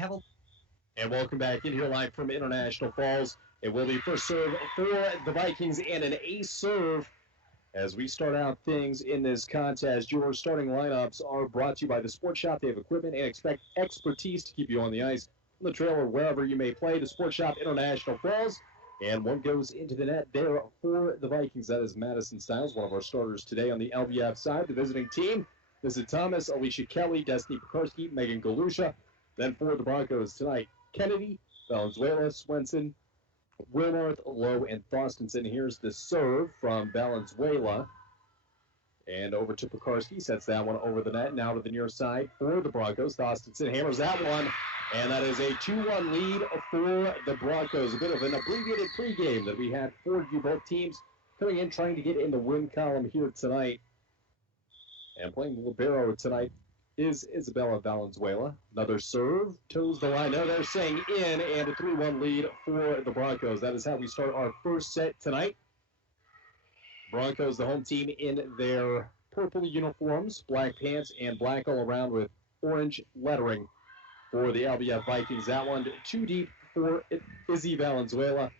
And welcome back in here live from International Falls. It will be first serve for the Vikings and an ace serve as we start out things in this contest. Your starting lineups are brought to you by the Sports Shop. They have equipment and expect expertise to keep you on the ice, on the trail, or wherever you may play. The Sports Shop International Falls. And one goes into the net there for the Vikings. That is Madison Stiles, one of our starters today on the LBF side. The visiting team, this is Thomas, Alicia Kelly, Destiny Pekarsky, Megan Galusha. Then for the Broncos tonight, Kennedy, Valenzuela, Swenson, Wilmarth, Lowe, and Thostenson. Here's the serve from Valenzuela. And over to Pekarsky, sets that one over the net. Now to the near side for the Broncos. Thostenson hammers that one. And that is a 2-1 lead for the Broncos. A bit of an abbreviated pregame that we had for you. Both teams coming in trying to get in the win column here tonight. And playing the libero tonight is Isabella Valenzuela. Another serve, toes the line. No, they're saying in, and a 3-1 lead for the Broncos. That is how we start our first set tonight. Broncos, the home team, in their purple uniforms, black pants, and black all around with orange lettering for the LBF Vikings. That one too deep for Izzy Valenzuela,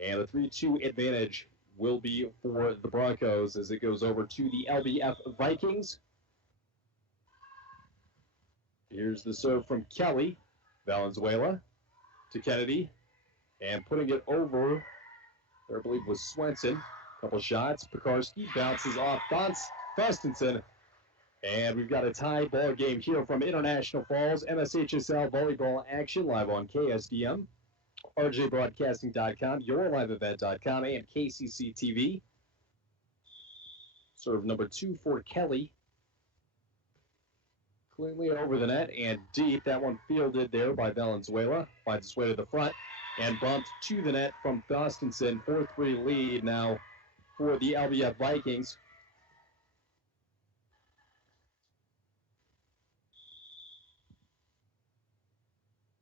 and a 3-2 advantage will be for the Broncos as it goes over to the LBF Vikings. Here's the serve from Kelly. Valenzuela to Kennedy. And putting it over, there I believe was Swenson. Couple shots. Pekarsky bounces off Thostenson. And we've got a tie ball game here from International Falls. MSHSL volleyball action live on KSDM, RJBroadcasting.com, YourLiveEvent.com, and KCC TV. Serve number 2 for Kelly. Cleanly over the net and deep. That one fielded there by Valenzuela. Finds its way to the front and bumped to the net from Thostenson. 4-3 lead now for the LBF Vikings.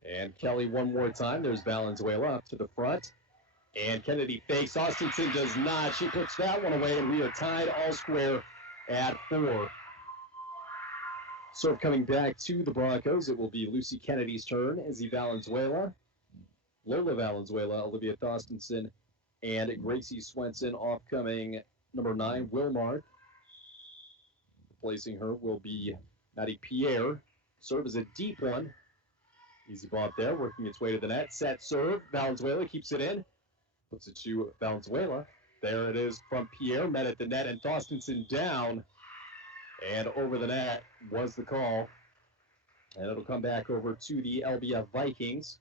And Kelly one more time. There's Valenzuela up to the front. And Kennedy fakes. Thostenson does not. She puts that one away, and we are tied all square at 4. Serve coming back to the Broncos. It will be Lucy Kennedy's turn. Izzy Valenzuela, Lola Valenzuela, Olivia Thostenson, and Gracie Swenson. Off coming number 9, Wilmarth. Replacing her will be Maddie Pierre. Serve is a deep one. Easy bump there, working its way to the net. Set serve. Valenzuela keeps it in. Puts it to Valenzuela. There it is from Pierre. Met at the net, and Thostenson down. And over the net was the call. And it'll come back over to the LBF Vikings.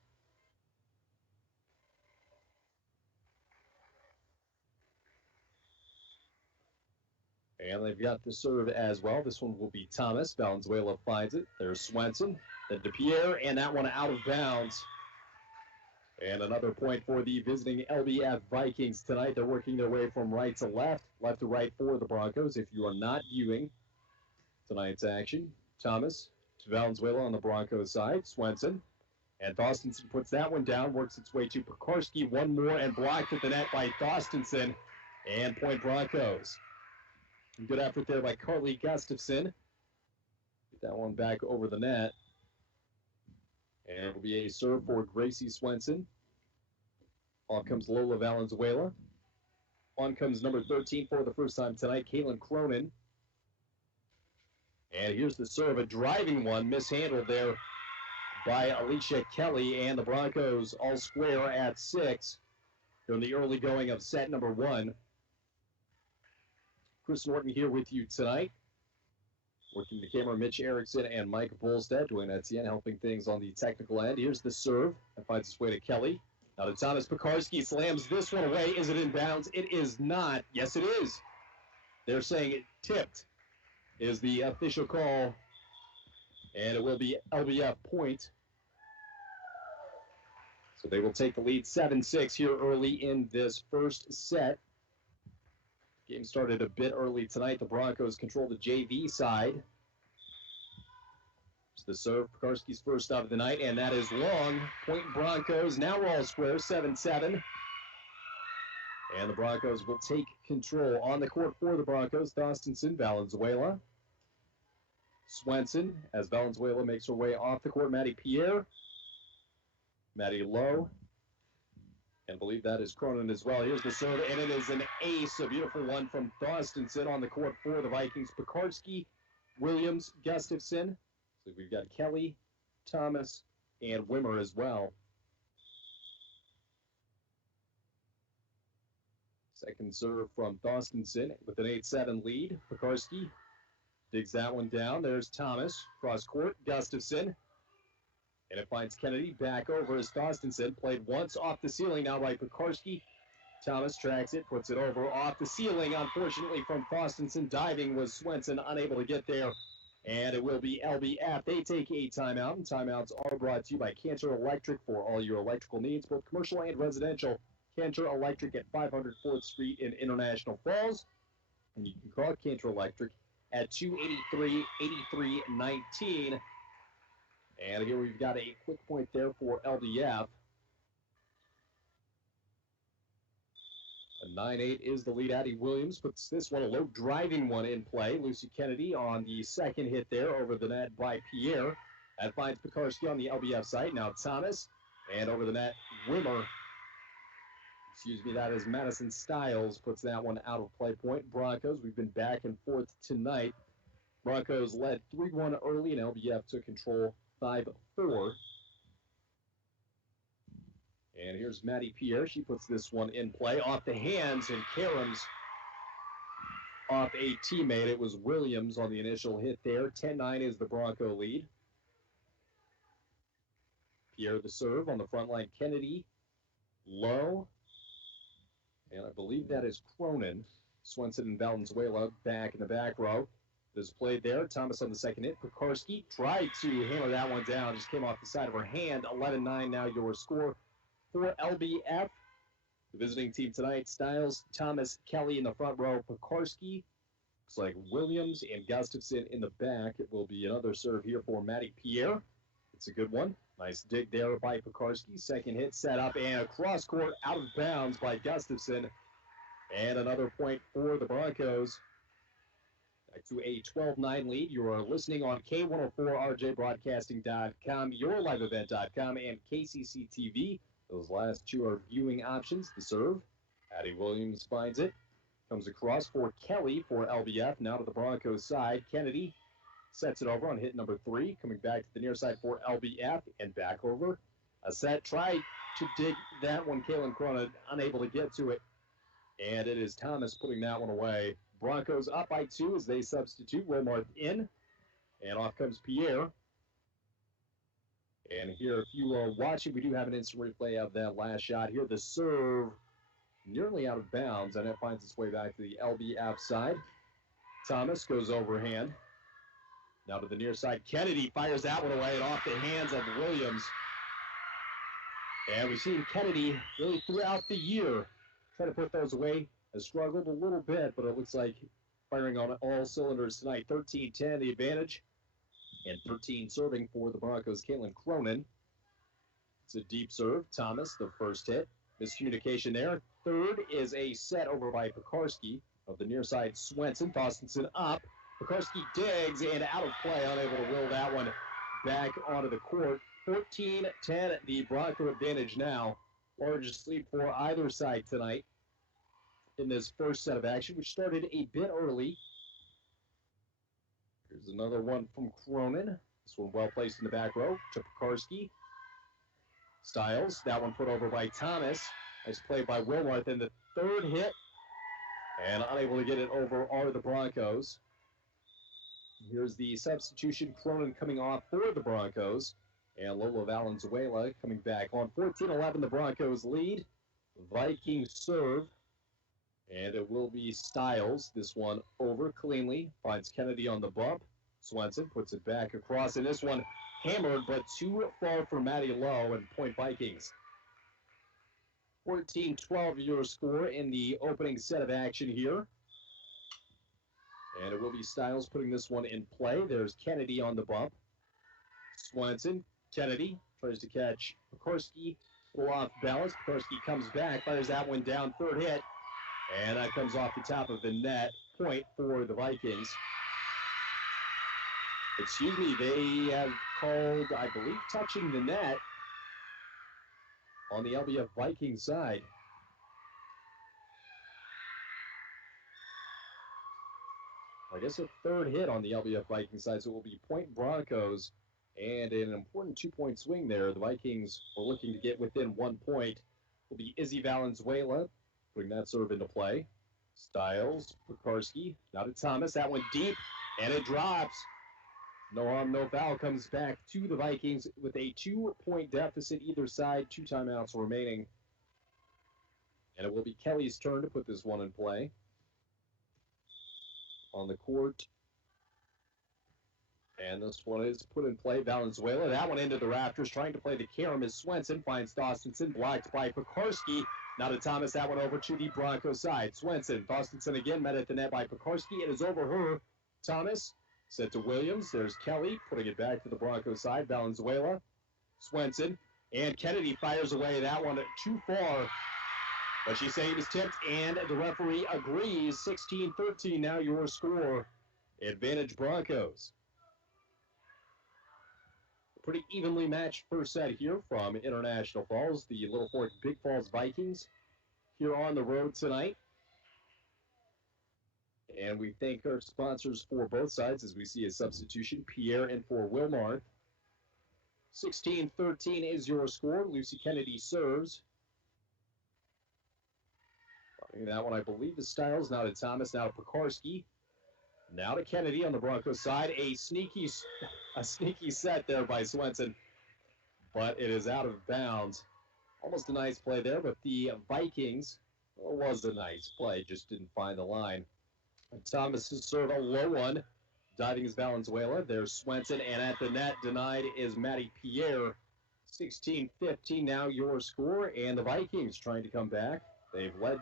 And they've got the serve as well. This one will be Thomas. Valenzuela finds it. There's Swenson. Then to Pierre, and that one out of bounds. And another point for the visiting LBF Vikings tonight. They're working their way from right to left, left to right for the Broncos. If you are not viewing tonight's action, Thomas to Valenzuela on the Broncos side. Swenson. And Thostenson puts that one down, works its way to Pekarsky. One more, and blocked at the net by Thostenson. And point Broncos. Good effort there by Carly Gustafson. Get that one back over the net. And it will be a serve for Gracie Swenson. Off comes Lola Valenzuela. On comes number 13 for the first time tonight, Caitlin Cronin. And here's the serve, a driving one, mishandled there by Alicia Kelly. And the Broncos all square at 6 during the early going of set number 1. Chris Norton here with you tonight. Working the camera, Mitch Erickson and Mike Bolstad. Dwayne Etienne helping things on the technical end. Here's the serve. That finds its way to Kelly. Now to Thomas. Pekarsky slams this one away. Is it in bounds? It is not. Yes, it is. They're saying it tipped is the official call. And it will be LBF point. So they will take the lead 7-6 here early in this first set. Game started a bit early tonight. The Broncos control the JV side. It's the serve, Pekarsky's first of the night, and that is long. Point Broncos. Now we're all square, 7-7. And the Broncos will take control on the court for the Broncos. Thostenson, Valenzuela, Swenson, as Valenzuela makes her way off the court. Maddie Pierre Maddie Lowe. And I believe that is Cronin as well. Here's the serve, and it is an ace, a beautiful one from Thorstensen on the court for the Vikings. Pekarski, Williams, Gustafson. So we've got Kelly, Thomas, and Wimmer as well. Second serve from Thorstensen with an 8-7 lead. Pekarski digs that one down. There's Thomas, cross court, Gustafson. And it finds Kennedy back over as Thorstensen played once off the ceiling now by Pekarski. Thomas tracks it, puts it over off the ceiling. Unfortunately from Thorstensen, diving was Swenson unable to get there. And it will be LBF. They take a timeout, and timeouts are brought to you by Cantor Electric for all your electrical needs, both commercial and residential. Cantor Electric at 500 4th Street in International Falls. And you can call Cantor Electric at 283-8319. And here we've got a quick point there for LDF. A 9-8 is the lead. Addie Williams puts this one, a low driving one, in play. Lucy Kennedy on the second hit there over the net by Pierre. That finds Pekarski on the LBF side. Now Thomas, and over the net, Wimmer. Excuse me, that is Madison Stiles, puts that one out of play point. Broncos, we've been back and forth tonight. Broncos led 3-1 early, and LBF took control 5-4. And here's Maddie Pierre. She puts this one in play off the hands, and Karam's off a teammate. It was Williams on the initial hit there. 10-9 is the Bronco lead. Pierre the serve on the front line. Kennedy, Lowe, and I believe that is Cronin. Swenson and Valenzuela back in the back row. Is played there. Thomas on the second hit. Pekarski tried to hammer that one down. Just came off the side of her hand. 11-9 now your score for LBF. The visiting team tonight, Stiles, Thomas, Kelly in the front row. Pekarski. Looks like Williams and Gustafson in the back. It will be another serve here for Maddie Pierre. It's a good one. Nice dig there by Pekarski. Second hit set up and a cross court out of bounds by Gustafson. And another point for the Broncos. To a 12-9 lead. You are listening on K104RJBroadcasting.com, YourLiveEvent.com, and KCC TV. Those last two are viewing options. The serve. Addie Williams finds it. Comes across for Kelly for LBF. Now to the Broncos side. Kennedy sets it over on hit number 3. Coming back to the near side for LBF and back over. A set. Tried to dig that one. Kaylin Cronin unable to get to it. And it is Thomas putting that one away. Broncos up by 2 as they substitute. Wilmarth in. And off comes Pierre. And here, if you are watching, we do have an instant replay of that last shot here. The serve nearly out of bounds, and it finds its way back to the LBF side. Thomas goes overhand. Now to the near side. Kennedy fires that one away and off the hands of Williams. And we've seen Kennedy really throughout the year try to put those away. Has struggled a little bit, but it looks like firing on all cylinders tonight. 13-10 the advantage, and 13 serving for the Broncos. Caitlin Cronin. It's a deep serve. Thomas, the first hit. Miscommunication there. Third is a set over by Pekarski of the near side. Swenson. Thorstensen up. Pekarski digs and out of play, unable to will that one back onto the court. 14-10 the Bronco advantage now. Largest lead for either side tonight in this first set of action, which started a bit early. Here's another one from Cronin. This one well placed in the back row to Pekarski. Stiles, that one put over by Thomas. Nice play by Wilmarth in the third hit. And unable to get it over are the Broncos. Here's the substitution. Cronin coming off for the Broncos. And Lola Valenzuela coming back on. 14-11 the Broncos lead. Vikings serve. And it will be Stiles. This one over cleanly. Finds Kennedy on the bump. Swenson puts it back across. And this one hammered, but too far for Maddie Lowe and point Vikings. 14-12 your score in the opening set of action here. And it will be Stiles putting this one in play. There's Kennedy on the bump. Swenson, Kennedy tries to catch Pekarski. A little off balance. Pekarski comes back, fires that one down. Third hit. And that comes off the top of the net. Point for the Vikings. Excuse me, they have called, I believe, touching the net. on the LBF Vikings side. I guess a third hit on the LBF Vikings side, so it will be point Broncos. And an important 2-point swing there. The Vikings were looking to get within 1 point. Will be Izzy Valenzuela putting that serve into play. Styles, Pekarski, now to Thomas. That went deep, and it drops. No harm, no foul comes back to the Vikings with a 2-point deficit either side. 2 timeouts remaining. And it will be Kelly's turn to put this one in play. On the court. And this one is put in play. Valenzuela, that one into the rafters, trying to play the carom as Swenson finds Thorstenson, blocked by Pekarski. Now to Thomas, that one over to the Broncos side. Swenson, Thorstenson again, met at the net by Pekarski. It is over her. Thomas, set to Williams. There's Kelly, putting it back to the Broncos side. Valenzuela, Swenson, and Kennedy fires away that one too far. But she's saying it was tipped, and the referee agrees. 16-13 now your score. Advantage Broncos. Pretty evenly matched first set here from International Falls, the Little Fork Big Falls Vikings here on the road tonight. And we thank our sponsors for both sides as we see a substitution, Pierre and for Wilmarth. 16-13 is your score. Lucy Kennedy serves. That one, I believe, is Styles. Now to Thomas, now to Pekarski. Now to Kennedy on the Broncos side. A sneaky set there by Swenson, but it is out of bounds. Almost a nice play there, but the Vikings, well, it was a nice play, just didn't find the line. And Thomas has served a low one. Diving is Valenzuela. There's Swenson, and at the net, denied is Maddie Pierre. 16-15 now your score, and the Vikings trying to come back. They've led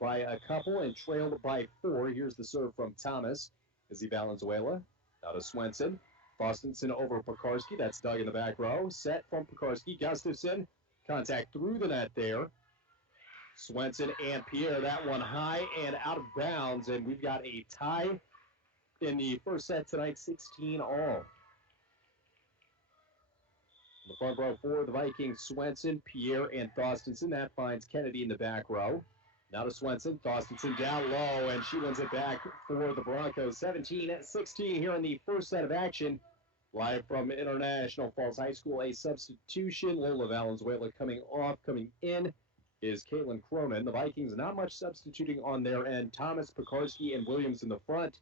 by a couple and trailed by 4. Here's the serve from Thomas. Izzy Valenzuela. Now to Swenson. Thorstenson over Pekarski. That's dug in the back row. Set from Pekarski. Gustafson. Contact through the net there. Swenson and Pierre. That one high and out of bounds. And we've got a tie in the first set tonight. 16 all. The front row for the Vikings. Swenson, Pierre, and Thorstenson. That finds Kennedy in the back row. Now to Swenson. Thorstenson down low, and she wins it back for the Broncos. 17-16 here in the first set of action. Live from International Falls High School, a substitution. Lola Valenzuela coming off. Coming in is Caitlin Cronin. The Vikings not much substituting on their end. Thomas, Pekarski, and Williams in the front.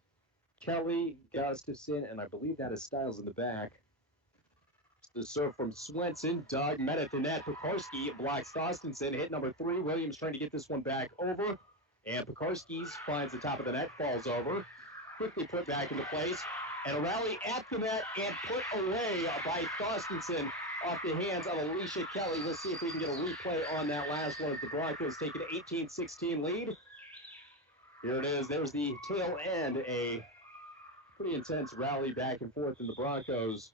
Kelly, Gustafson, and I believe that is Styles in the back. The serve from Swenson. Doug met at the net. Pekarski blocks Thorstenson. Hit number 3. Williams trying to get this one back over. And Pekarski finds the top of the net. Falls over. Quickly put back into place. And a rally at the net and put away by Thorstenson off the hands of Alicia Kelly. Let's see if we can get a replay on that last one. The Broncos take an 18-16 lead. Here it is. There's the tail end. A pretty intense rally back and forth in the Broncos.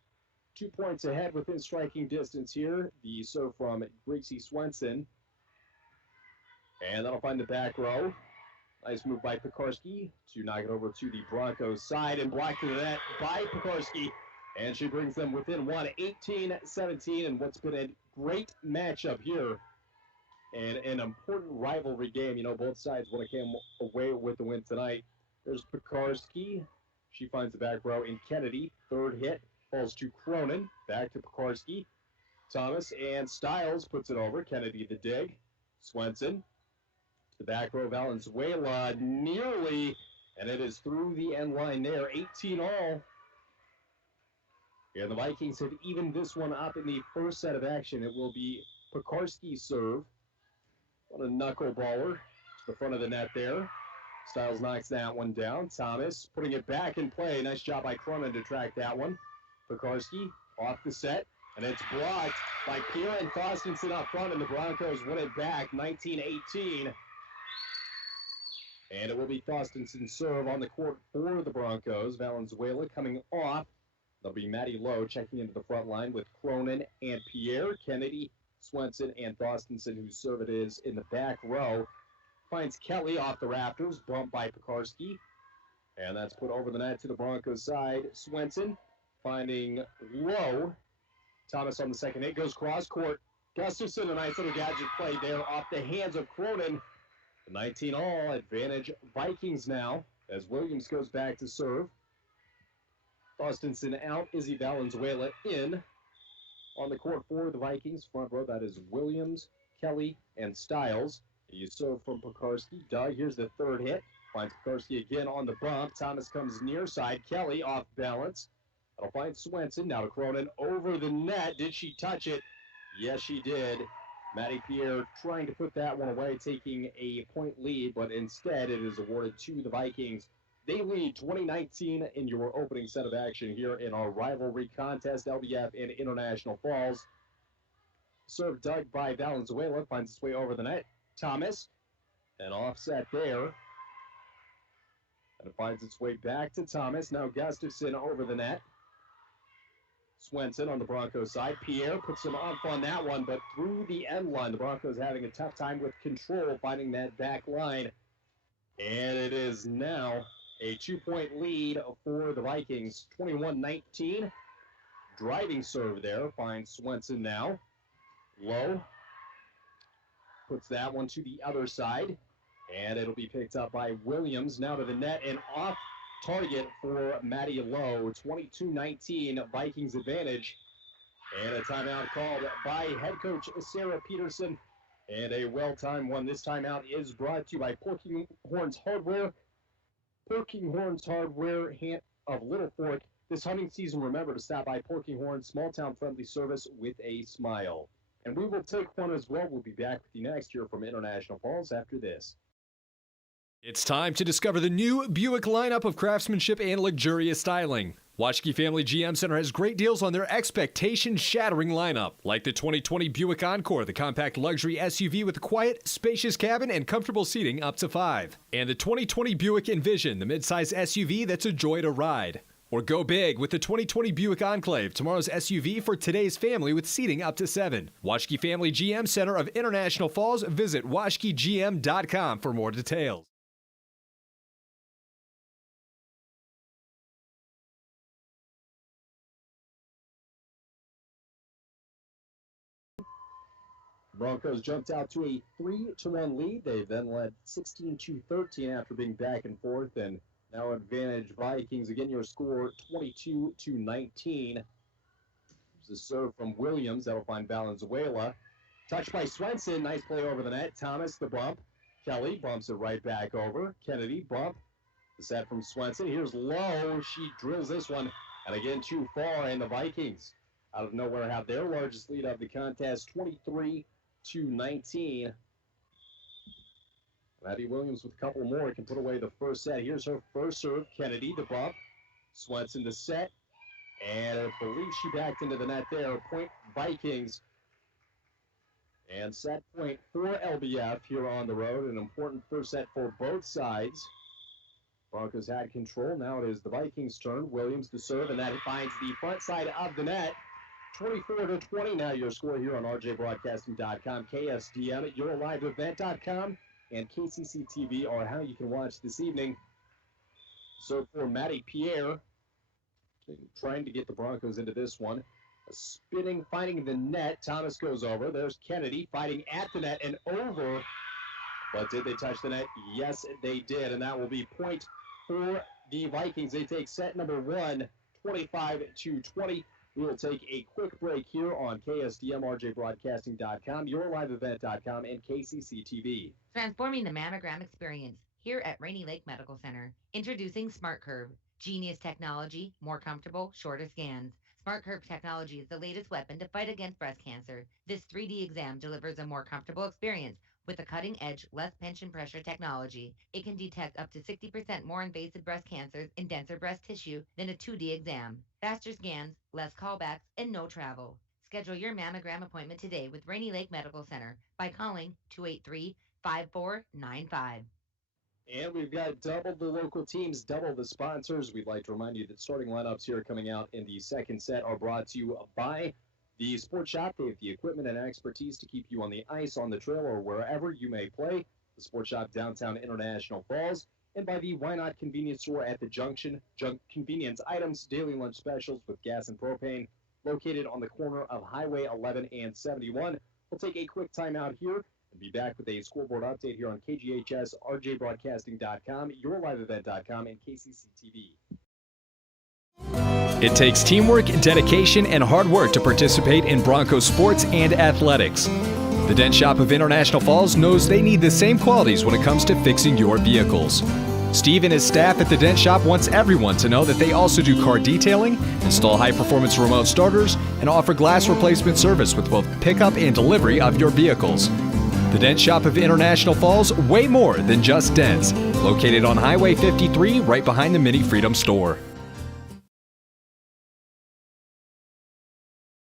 2 points ahead within striking distance here. The serve from Gracie Swenson. And that'll find the back row. Nice move by Pekarski to knock it over to the Broncos side and blocked to the net by Pekarski. And she brings them within one, 18-17, and what's been a great matchup here. And an important rivalry game. You know, both sides want to come away with the win tonight. There's Pekarski. She finds the back row in Kennedy. Third hit. Falls to Cronin, back to Pekarski. Thomas and Styles puts it over. Kennedy the dig. Swenson. The back row, Valenzuela nearly, and it is through the end line there. 18 all. And the Vikings have evened this one up in the first set of action. It will be Pekarski's serve. What a knuckleballer to the front of the net there. Styles knocks that one down. Thomas putting it back in play. Nice job by Cronin to track that one. Pekarski off the set, and it's blocked by Pierre and Thorstenson up front, and the Broncos win it back, 19-18. And it will be Thorstenson's serve on the court for the Broncos. Valenzuela coming off. There'll be Maddie Lowe checking into the front line with Cronin and Pierre. Kennedy, Swenson, and Thorstenson, whose serve it is in the back row. Finds Kelly off the rafters, bumped by Pekarski. And that's put over the net to the Broncos side. Swenson finding Lowe. Thomas on the second hit goes cross court. Gustafson, a nice little gadget play there off the hands of Cronin. 19 all, advantage Vikings now as Williams goes back to serve. Austinson out, Izzy Valenzuela in. On the court for the Vikings, front row, that is Williams, Kelly, and Stiles. You serve from Pekarski. Doug, here's the third hit. Finds Pekarski again on the bump. Thomas comes near side. Kelly off balance. That'll find Swenson. Now to Cronin over the net. Did she touch it? Yes, she did. Maddie Pierre trying to put that one away, taking a point lead, but instead it is awarded to the Vikings. They lead 2019 in your opening set of action here in our rivalry contest, LBF in International Falls. Serve dug by Valenzuela, finds its way over the net. Thomas, an offset there. And it finds its way back to Thomas. Now Gustafson over the net. Swenson on the Broncos side. Pierre puts some off on that one, but through the end line, the Broncos having a tough time with control, finding that back line. And it is now a 2-point lead for the Vikings, 21-19. Driving serve there, finds Swenson now. Low. Puts that one to the other side. And it'll be picked up by Williams. Now to the net and off target for Maddie Lowe. 22-19, Vikings advantage. And a timeout called by head coach Sarah Peterson. And a well-timed one. This timeout is brought to you by Porking Horns Hardware. Porking Horns Hardware of Little Fork. This hunting season, remember to stop by Porking Horns, small-town friendly service with a smile. And we will take one as well. We'll be back with you next year from International Falls after this. It's time to discover the new Buick lineup of craftsmanship and luxurious styling. Waschke Family GM Center has great deals on their expectation-shattering lineup, like the 2020 Buick Encore, the compact luxury SUV with a quiet, spacious cabin and comfortable seating up to 5. And the 2020 Buick Envision, the midsize SUV that's a joy to ride. Or go big with the 2020 Buick Enclave, tomorrow's SUV for today's family with seating up to 7. Waschke Family GM Center of International Falls. Visit waschkegm.com for more details. Broncos jumped out to a 3-1 lead. They then led 16-13 after being back and forth, and now advantage Vikings. Again, your score 22-19. There's a serve from Williams. That'll find Valenzuela. Touched by Swenson. Nice play over the net. Thomas, the bump. Kelly bumps it right back over. Kennedy, bump. The set from Swenson. Here's Lowe. She drills this one, and again, too far, and the Vikings out of nowhere have their largest lead of the contest, 23-19. Maddie Williams with a couple more can put away the first set. Here's her first serve. Kennedy, the bump. Swenson, the set. And I believe she backed into the net there. Point Vikings. And set point for LBF here on the road. An important first set for both sides. Broncos had control. Now it is the Vikings' turn. Williams to serve, and that finds the front side of the net. 24-20 now your score here on rjbroadcasting.com, KSDM, YourLiveEvent.com, and KCC TV are how you can watch this evening. So for Maddie Pierre, trying to get the Broncos into this one. Spinning, finding the net. Thomas goes over. There's Kennedy fighting at the net and over. But did they touch the net? Yes, they did. And that will be point for the Vikings. They take set number 1, 25-20. We will take a quick break here on KSDM, RJBroadcasting.com, YourLiveEvent.com, and KCC TV. Transforming the mammogram experience here at Rainy Lake Medical Center. Introducing SmartCurve. Genius technology, more comfortable, shorter scans. SmartCurve technology is the latest weapon to fight against breast cancer. This 3D exam delivers a more comfortable experience with a cutting-edge, less pinch and pressure technology. It can detect up to 60% more invasive breast cancers in denser breast tissue than a 2D exam. Faster scans, less callbacks, and no travel. Schedule your mammogram appointment today with Rainy Lake Medical Center by calling 283-5495. And we've got double the local teams, double the sponsors. We'd like to remind you that starting lineups here coming out in the second set are brought to you by the Sports Shop. They have the equipment and expertise to keep you on the ice, on the trail, or wherever you may play. The Sports Shop, downtown International Falls. And by the Why Not Convenience Store at the Junction. Convenience items, daily lunch specials with gas and propane, located on the corner of Highway 11 and 71. We'll take a quick timeout here and be back with a scoreboard update here on KGHS, RJBroadcasting.com, YourLiveEvent.com, and KCC TV. It takes teamwork, dedication, and hard work to participate in Broncos sports and athletics. The Dent Shop of International Falls knows they need the same qualities when it comes to fixing your vehicles. Steve and his staff at the Dent Shop wants everyone to know that they also do car detailing, install high-performance remote starters, and offer glass replacement service with both pickup and delivery of your vehicles. The Dent Shop of International Falls, way more than just dents. Located on Highway 53, right behind the Mini Freedom store.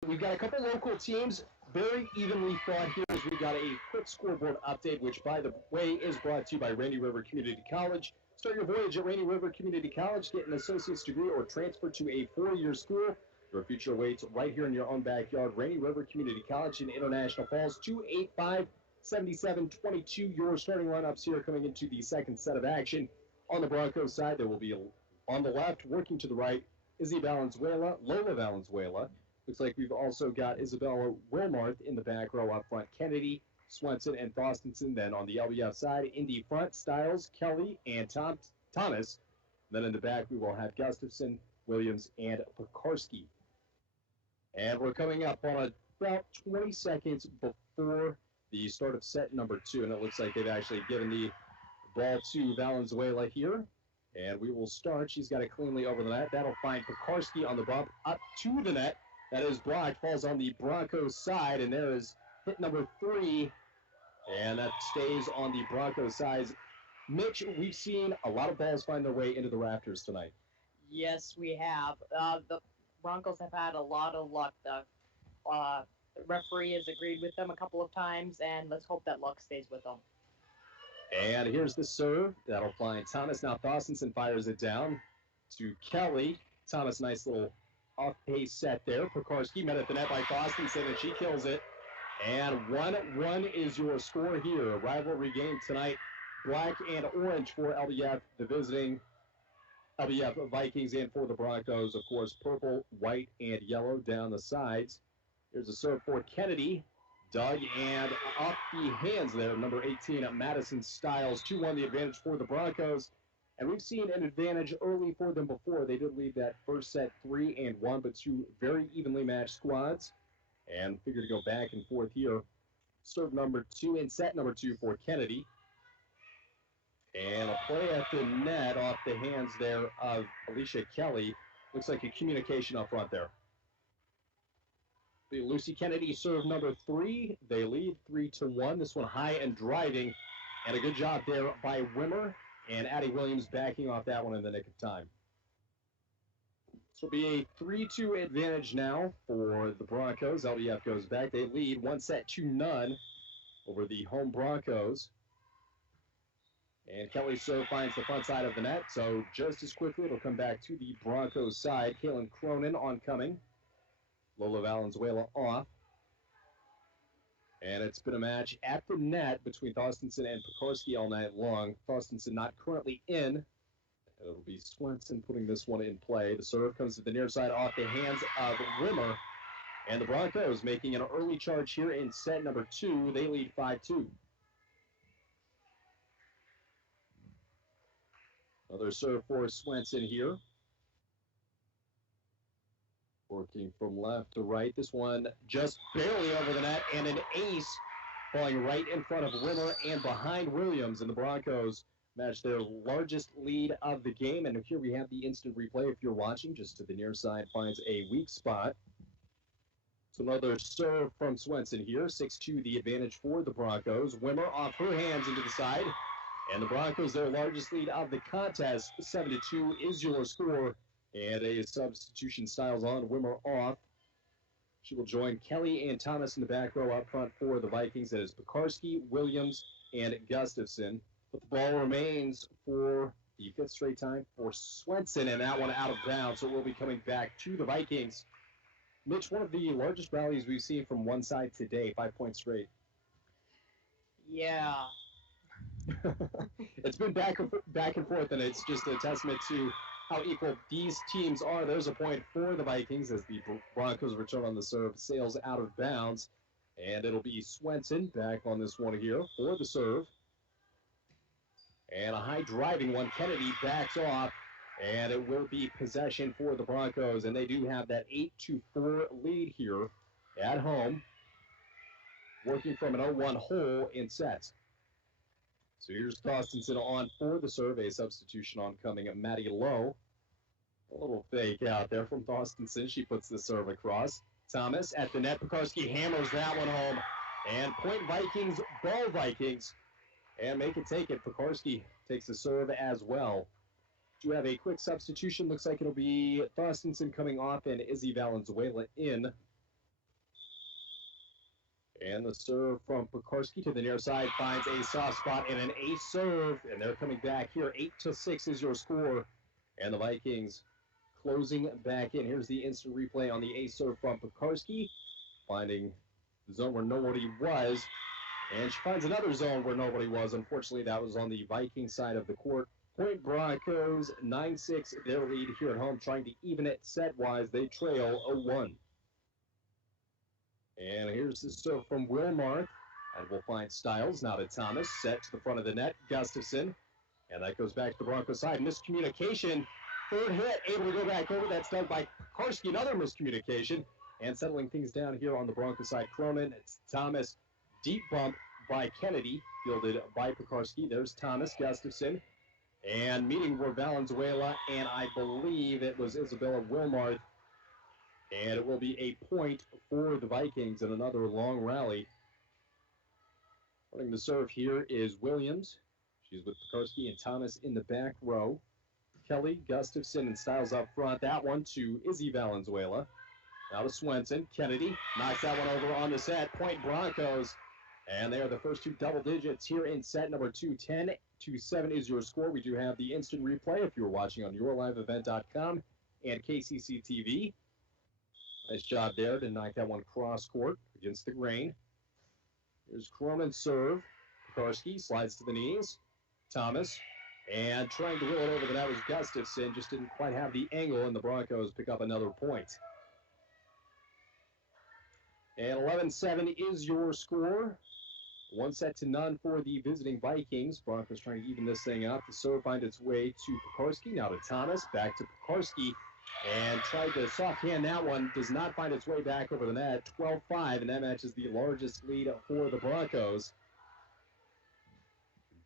We've got a couple local teams, very evenly fought here as we got a quick scoreboard update, which, by the way, is brought to you by Rainy River Community College. Start your voyage at Rainy River Community College, get an associate's degree, or transfer to a 4-year school. Your future awaits right here in your own backyard. Rainy River Community College in International Falls, 285-7722. Your starting lineups here coming into the second set of action. On the Broncos side, there will be on the left, working to the right, Izzy Valenzuela, Lola Valenzuela. Looks like we've also got Isabella Wilmarth in the back row up front. Kennedy, Swenson, and Thorstenson. Then on the LBF side, in the front, Stiles, Kelly, and Thomas. Then in the back, we will have Gustafson, Williams, and Pekarski. And we're coming up on about 20 seconds before the start of set number 2. And it looks like they've actually given the ball to Valenzuela here. And we will start. She's got it cleanly over the net. That'll find Pekarski on the bump up to the net. That is blocked, falls on the Broncos side, and there is hit number 3, and that stays on the Broncos side. Mitch, we've seen a lot of balls find their way into the rafters tonight. Yes, we have. The Broncos have had a lot of luck. The referee has agreed with them a couple of times, and let's hope that luck stays with them. And here's the serve. That'll find Thomas. Now Thorstenson fires it down to Kelly. Thomas, nice little off-pace set there. Pekarski met at the net by Thorstenson, and she kills it. And 1-1 is your score here. A rivalry game tonight. Black and orange for LBF, the visiting LBF Vikings, and for the Broncos, of course, purple, white, and yellow down the sides. Here's a serve for Kennedy. Dug and off the hands there, number 18, Madison Stiles. 2-1 the advantage for the Broncos. And we've seen an advantage early for them before. They did lead that first set 3-1, but 2 very evenly matched squads. And figure to go back and forth here. Serve number 2 in set number 2 for Kennedy. And a play at the net off the hands there of Alicia Kelly. Looks like a communication up front there. Lucy Kennedy serve number 3. They lead 3-1. This one high and driving. And a good job there by Wimmer. And Addie Williams backing off that one in the nick of time. This will be a 3-2 advantage now for the Broncos. LBF goes back. They lead 1-0 over the home Broncos. And Kelly's serve finds the front side of the net. So just as quickly, it'll come back to the Broncos side. Kaylin Cronin oncoming. Lola Valenzuela off. And it's been a match at the net between Thorstenson and Pekarski all night long. Thorstenson not currently in. It'll be Swenson putting this one in play. The serve comes to the near side off the hands of Wimmer. And the Broncos making an early charge here in set number 2. They lead 5-2. Another serve for Swenson here. Working from left to right. This one just barely over the net, and an ace falling right in front of Wimmer and behind Williams. And the Broncos match their largest lead of the game. And here we have the instant replay. If you're watching, just to the near side, finds a weak spot. So another serve from Swenson here. 6-2 the advantage for the Broncos. Wimmer off her hands into the side. And the Broncos, their largest lead of the contest, 7-2 is your score. And a substitution. Stiles on, Wimmer off. She will join Kelly and Thomas in the back row up front for the Vikings. That is Pekarski, Williams, and Gustafson. But the ball remains for the 5th straight time for Swenson, and that one out of bounds. So it will be coming back to the Vikings. Mitch, one of the largest rallies we've seen from one side today, 5 points straight. Yeah. It's been back and forth, and it's just a testament to how equal these teams are. There's a point for the Vikings as the Broncos return on the serve, sails out of bounds. And it'll be Swenson back on this one here for the serve. And a high driving one. Kennedy backs off. And it will be possession for the Broncos. And they do have that 8-4 lead here at home. Working from an 0-1 hole in sets. So here's Thorstensen on for the serve. A substitution on coming. Maddie Lowe. A little fake out there from Thorstensen. She puts the serve across. Thomas at the net. Pekarski hammers that one home. And point Vikings, ball Vikings. And make it take it. Pekarski takes the serve as well. Do have a quick substitution. Looks like it'll be Thorstensen coming off and Izzy Valenzuela in. And the serve from Pekarski to the near side finds a soft spot and an ace serve. And they're coming back here. 8-6 is your score. And the Vikings closing back in. Here's the instant replay on the ace serve from Pekarski. Finding the zone where nobody was. And she finds another zone where nobody was. Unfortunately, that was on the Viking side of the court. Point Broncos, 9-6, their lead here at home, trying to even it set-wise. They trail 0-1. And here's the serve from Wilmarth. And we'll find Stiles, now to Thomas, set to the front of the net, Gustafson. And that goes back to the Broncos side. Miscommunication, third hit, able to go back over. That's done by Pekarski, another miscommunication. And settling things down here on the Broncos side, Cronin, it's Thomas. Deep bump by Kennedy, fielded by Pekarski. There's Thomas, Gustafson. And meeting were Valenzuela, and I believe it was Isabella Wilmarth. And it will be a point for the Vikings in another long rally. Running the serve here is Williams. She's with Pekarski and Thomas in the back row. Kelly, Gustafson, and Stiles up front. That one to Izzy Valenzuela. Now to Swenson. Kennedy knocks that one over on the set. Point Broncos. And they are the first two double digits here in set number 2. 10-7 is your score. We do have the instant replay if you're watching on yourliveevent.com and KCC TV. Nice job there to knock that one cross court against the grain. Here's Cronin's serve. Pekarski slides to the knees. Thomas. And trying to wheel it over the net was Gustafson. Just didn't quite have the angle, and the Broncos pick up another point. And 11-7 is your score. 1-0 for the visiting Vikings. Broncos trying to even this thing up. The serve finds its way to Pekarski. Now to Thomas. Back to Pekarski. And tried to soft hand that one. Does not find its way back over the net. 12-5. And that matches the largest lead for the Broncos.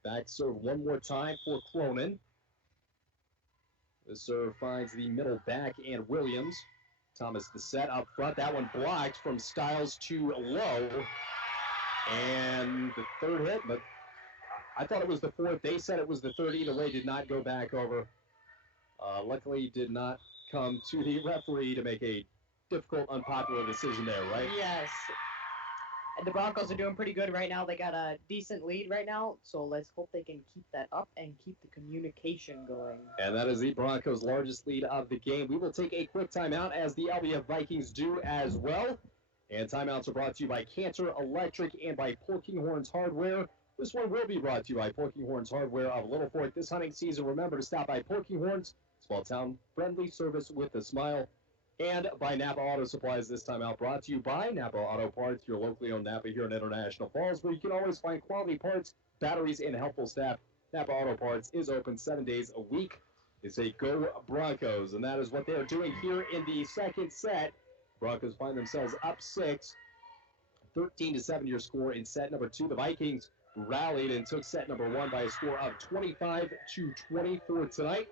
Back serve one more time for Cronin. The serve finds the middle back and Williams. Thomas the set up front. That one blocked from Stiles to Lowe. And the third hit, but I thought it was the fourth. They said it was the third. Either way, did not go back over. Luckily, did not come to the referee to make a difficult, unpopular decision there, right? Yes. And the Broncos are doing pretty good right now. They got a decent lead right now, so let's hope they can keep that up and keep the communication going. And that is the Broncos' largest lead of the game. We will take a quick timeout, as the LBF Vikings do as well. And timeouts are brought to you by Cantor Electric and by Porkinghorns Hardware. This one will be brought to you by Porkinghorns Hardware of Little Fork this hunting season. Remember to stop by Porkinghorns, small town friendly service with a smile. And by Napa Auto Supplies, this time out brought to you by Napa Auto Parts, your locally owned Napa here in International Falls, where you can always find quality parts, batteries, and helpful staff. Napa Auto Parts is open 7 days a week. It's a Go Broncos, and that is what they're doing here in the second set. Broncos find themselves up 6, 13-7 your score in set number 2. The Vikings rallied and took set number 1 by a score of 25-24 tonight.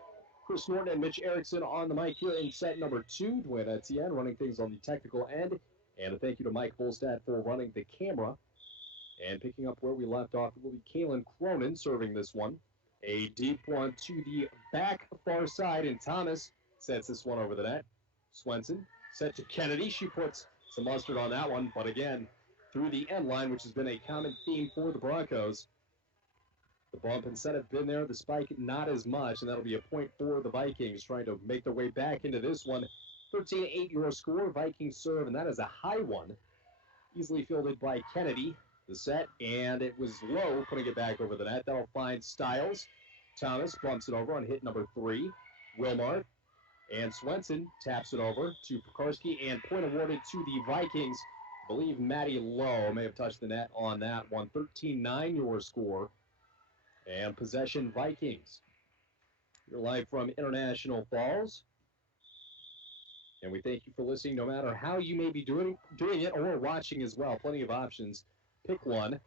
Chris Norton and Mitch Erickson on the mic here in set number 2. Dwayne Etienne running things on the technical end. And a thank you to Mike Volstad for running the camera. And picking up where we left off, it will be Kaylin Cronin serving this one. A deep one to the back far side, and Thomas sets this one over the net. Swenson set to Kennedy. She puts some mustard on that one, but again, through the end line, which has been a common theme for the Broncos. The bump and set have been there, the spike not as much, and that'll be a point for the Vikings, trying to make their way back into this one. 13-8 your score, Vikings serve, and that is a high one. Easily fielded by Kennedy, the set, and it was Low, putting it back over the net. That'll find Stiles. Thomas bumps it over on hit number 3. Wilmarth. And Swenson taps it over to Pekarski, and point awarded to the Vikings. believe Maddie Lowe may have touched the net on that one. 13-9 your score. And possession Vikings. You're live from International Falls. And we thank you for listening, no matter how you may be doing it or watching as well. Plenty of options. Pick one.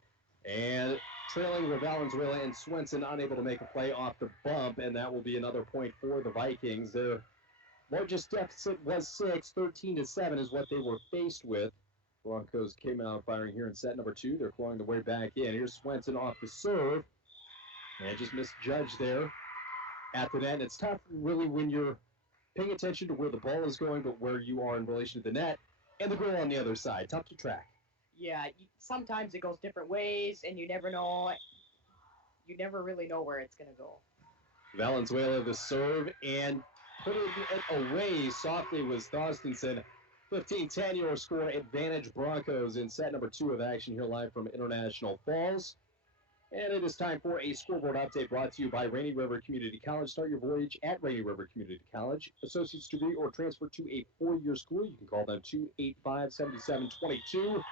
And trailing were Valenzuela and Swenson unable to make a play off the bump, and that will be another point for the Vikings. Their largest deficit was 6, 13-7 is what they were faced with. Broncos came out firing here in set number 2. They're clawing the way back in. Here's Swenson off the serve, and just misjudged there at the net. And it's tough, really, when you're paying attention to where the ball is going, but where you are in relation to the net, and the goal on the other side. Tough to track. Yeah, sometimes it goes different ways, and you never know. You never really know where it's going to go. Valenzuela the serve, and putting it away softly was Thorstensen. 15-10 your score, advantage Broncos in set number 2 of action here live from International Falls. And it is time for a scoreboard update brought to you by Rainy River Community College. Start your voyage at Rainy River Community College. Associate's degree or transfer to a 4-year school. You can call them 285-7722.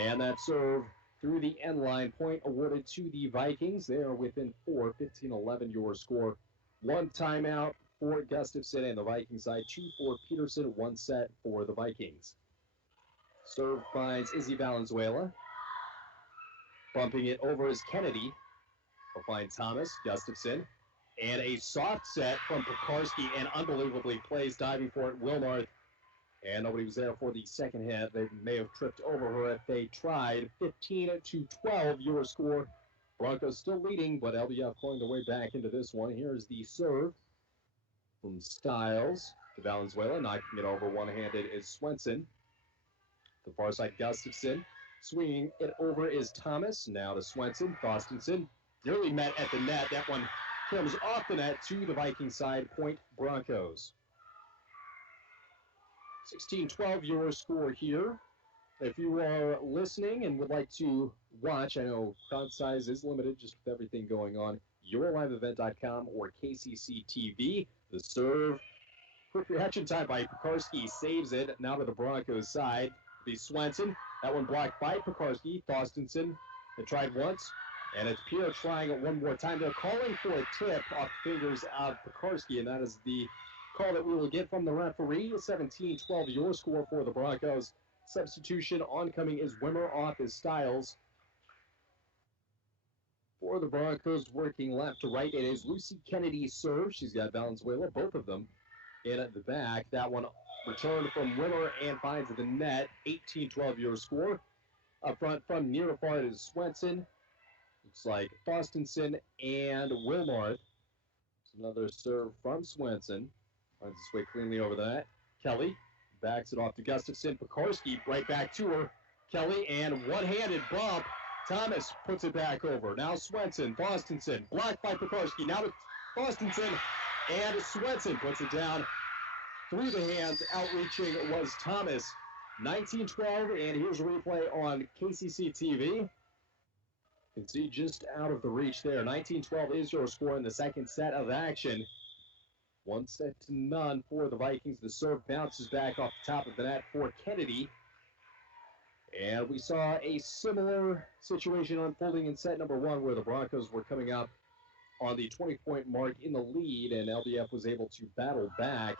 And that serve through the end line, point awarded to the Vikings. They are within 4, 15-11 your score. 1 timeout for Gustafson and the Viking side, 2 for Peterson, 1 set for the Vikings. Serve finds Izzy Valenzuela. Bumping it over is Kennedy. Will find Thomas, Gustafson. And a soft set from Pekarski, and unbelievably plays diving for it, Wilmarth. And nobody was there for the second hit. They may have tripped over her if they tried. 15-12 your score. Broncos still leading, but LBF clawing their way back into this one. Here's the serve from Styles to Valenzuela. Knocking it over one-handed is Swenson. The far side, Gustafson. Swinging it over is Thomas. Now to Swenson. Thorstensen nearly met at the net. That one comes off the net to the Viking side. Point Broncos. 16-12 your score here. If you are listening and would like to watch, I know crowd size is limited just with everything going on, yourliveevent.com or KCC TV. The serve, quick reaction time by Pekarski, saves it. Now to the Broncos side. The Swenson, that one blocked by Pekarski. Thorstensen, they tried once, and it's Pierre trying it one more time. They're calling for a tip off the fingers of Pekarski, and that is the call that we will get from the referee. 17-12 your score for the Broncos. Substitution oncoming is Wimmer, off is Styles. For the Broncos, working left to right, it is Lucy Kennedy's serve. She's got Valenzuela, both of them in at the back. That one returned from Wimmer and finds the net. 18-12 your score. Up front from near to far, it is Swenson. Looks like Thorstensen and Wilmarth. Another serve from Swenson. Finds his way cleanly over that. Kelly backs it off to Gustafson. Pekarski right back to her. Kelly, and one-handed bump. Thomas puts it back over. Now Swenson, Thorstensen, blocked by Pekarski. Now to Thorstensen, and Swenson puts it down through the hands. Outreaching was Thomas. 19-12, and here's a replay on KCC TV. You can see just out of the reach there. 19-12 is your score in the second set of action. 1-0 for the Vikings. The serve bounces back off the top of the net for Kennedy. And we saw a similar situation unfolding in set number 1, where the Broncos were coming up on the 20-point mark in the lead, and LBF was able to battle back.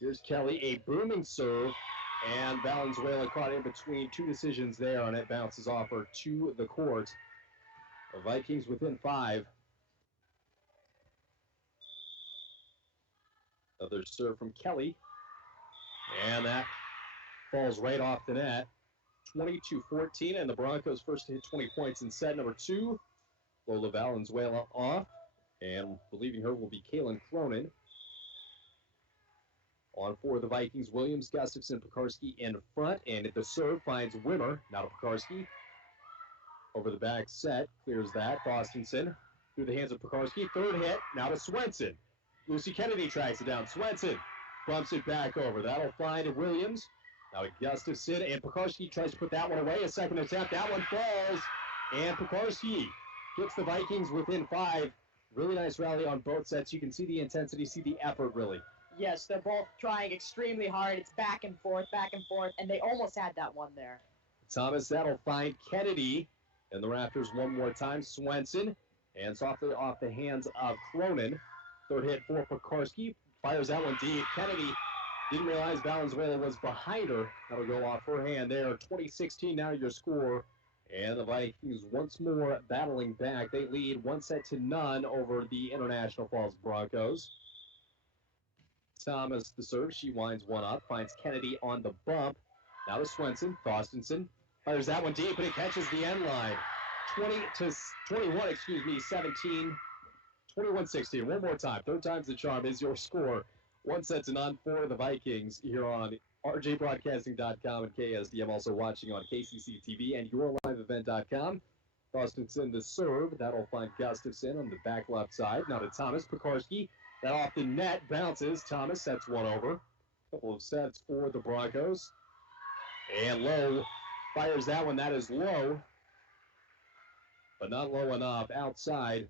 Here's Kelly, a booming serve, and Valenzuela caught in between 2 decisions there, and it bounces off her to the court. The Vikings within 5. Another serve from Kelly, and that falls right off the net. 22-14, and the Broncos first to hit 20 points in set number 2. Lola Valenzuela off, and relieving her will be Kaylin Cronin. On for the Vikings, Williams, Gustafson, Pekarski in front, and the serve finds Wimmer. Now to Pekarski. Over the back set, clears that. Thorstensen through the hands of Pekarski. Third hit, now to Swenson. Lucy Kennedy tracks it down. Swenson bumps it back over. That'll find Williams. Now to Gustafson, and Pekarski tries to put that one away. A second attempt. That one falls, and Pekarski gets the Vikings within 5. Really nice rally on both sets. You can see the intensity, see the effort, really. Yes, they're both trying extremely hard. It's back and forth, and they almost had that one there. Thomas, that'll find Kennedy in the rafters one more time. Swenson, and softly off the hands of Cronin. Third hit for Pekarski. Fires that one deep. Kennedy didn't realize Valenzuela was behind her. That'll go off her hand there. 2016 now your score. And the Vikings once more battling back. They lead 1-0 over the International Falls Broncos. Thomas the serve. She winds one up. Finds Kennedy on the bump. Now to Swenson. Thorstensen fires that one deep, and it catches the end line. 17, 21-16. One more time. Third time's the charm is your score. 1-0 for the Vikings here on rjbroadcasting.com and KSDM. Also watching on KCC TV and yourliveevent.com. Thorstensen the serve. That'll find Gustafson on the back left side. Now to Thomas. Pekarski. That off the net bounces. Thomas sets one over. Couple of sets for the Broncos. And Lowe fires that one. That is low, but not low enough. Outside.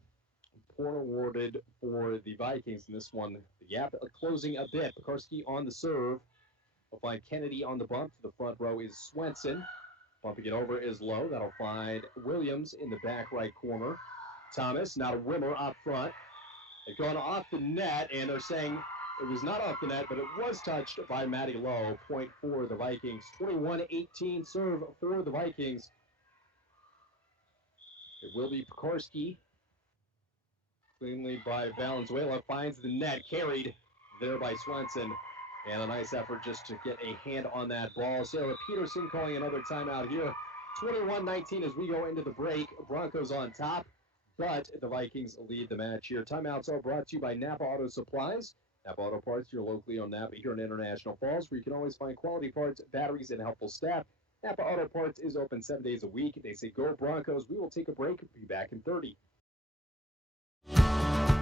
Point awarded for the Vikings in this one. The gap closing a bit. Pekarski on the serve. We'll find Kennedy on the bump. To the front row is Swenson. Bumping it over is Lowe. That'll find Williams in the back right corner. Thomas, now Wimmer up front. They've gone off the net, and they're saying it was not off the net, but it was touched by Maddie Lowe. Point for the Vikings. 21-18 serve for the Vikings. It will be Pekarski. Cleanly by Valenzuela. Finds the net. Carried there by Swenson. And a nice effort just to get a hand on that ball. Sarah Peterson calling another timeout here. 21-19 as we go into the break. Broncos on top, but the Vikings lead the match here. Timeouts are brought to you by Napa Auto Supplies. Napa Auto Parts, your locally owned Napa here in International Falls, where you can always find quality parts, batteries, and helpful staff. Napa Auto Parts is open 7 days a week. They say go Broncos. We will take a break. We'll be back in 30.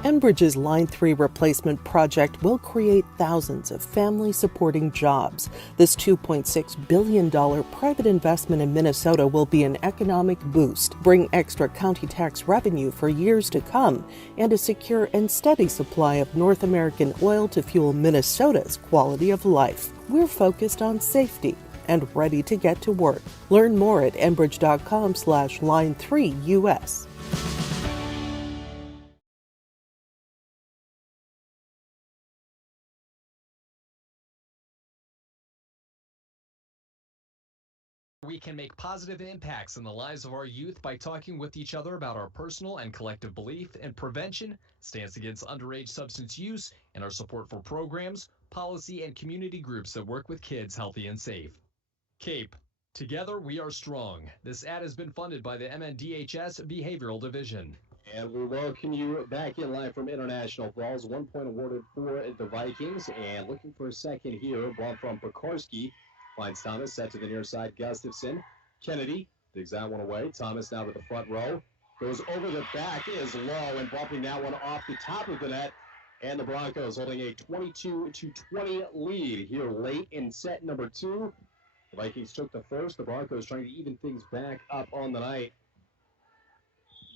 Enbridge's Line 3 replacement project will create thousands of family-supporting jobs. This $2.6 billion private investment in Minnesota will be an economic boost, bring extra county tax revenue for years to come, and a secure and steady supply of North American oil to fuel Minnesota's quality of life. We're focused on safety and ready to get to work. Learn more at enbridge.com/line3US. We can make positive impacts in the lives of our youth by talking with each other about our personal and collective belief in prevention, stance against underage substance use, and our support for programs, policy, and community groups that work with kids healthy and safe. CAPE. Together we are strong. This ad has been funded by the MNDHS Behavioral Division. And we welcome you back in live from International Falls. 1 point awarded for the Vikings. And looking for a second here. Ball from Pekarski. Finds Thomas, set to the near side. Gustafson. Kennedy digs that one away. Thomas now to the front row. Goes over the back, is low, and bumping that one off the top of the net. And the Broncos holding a 22-20 lead here late in set number 2. The Vikings took the first. The Broncos trying to even things back up on the night.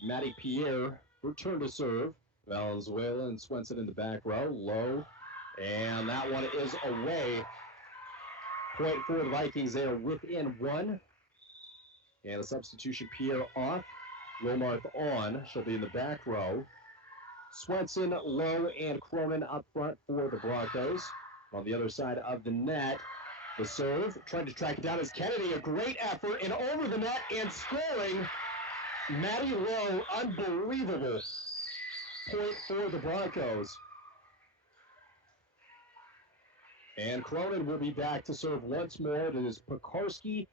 Maddie Pierre returned to serve. Valenzuela and Swenson in the back row. Low. And that one is away. Point for the Vikings. They are within 1. And a substitution. Pierre off. Wilmarth on. She'll be in the back row. Swenson, Lowe, and Cronin up front for the Broncos. On the other side of the net, the serve. Trying to track it down is Kennedy. A great effort. And over the net and scoring. Maddie Lowe. Unbelievable. Point for the Broncos. And Cronin will be back to serve once more. It is Pekarski,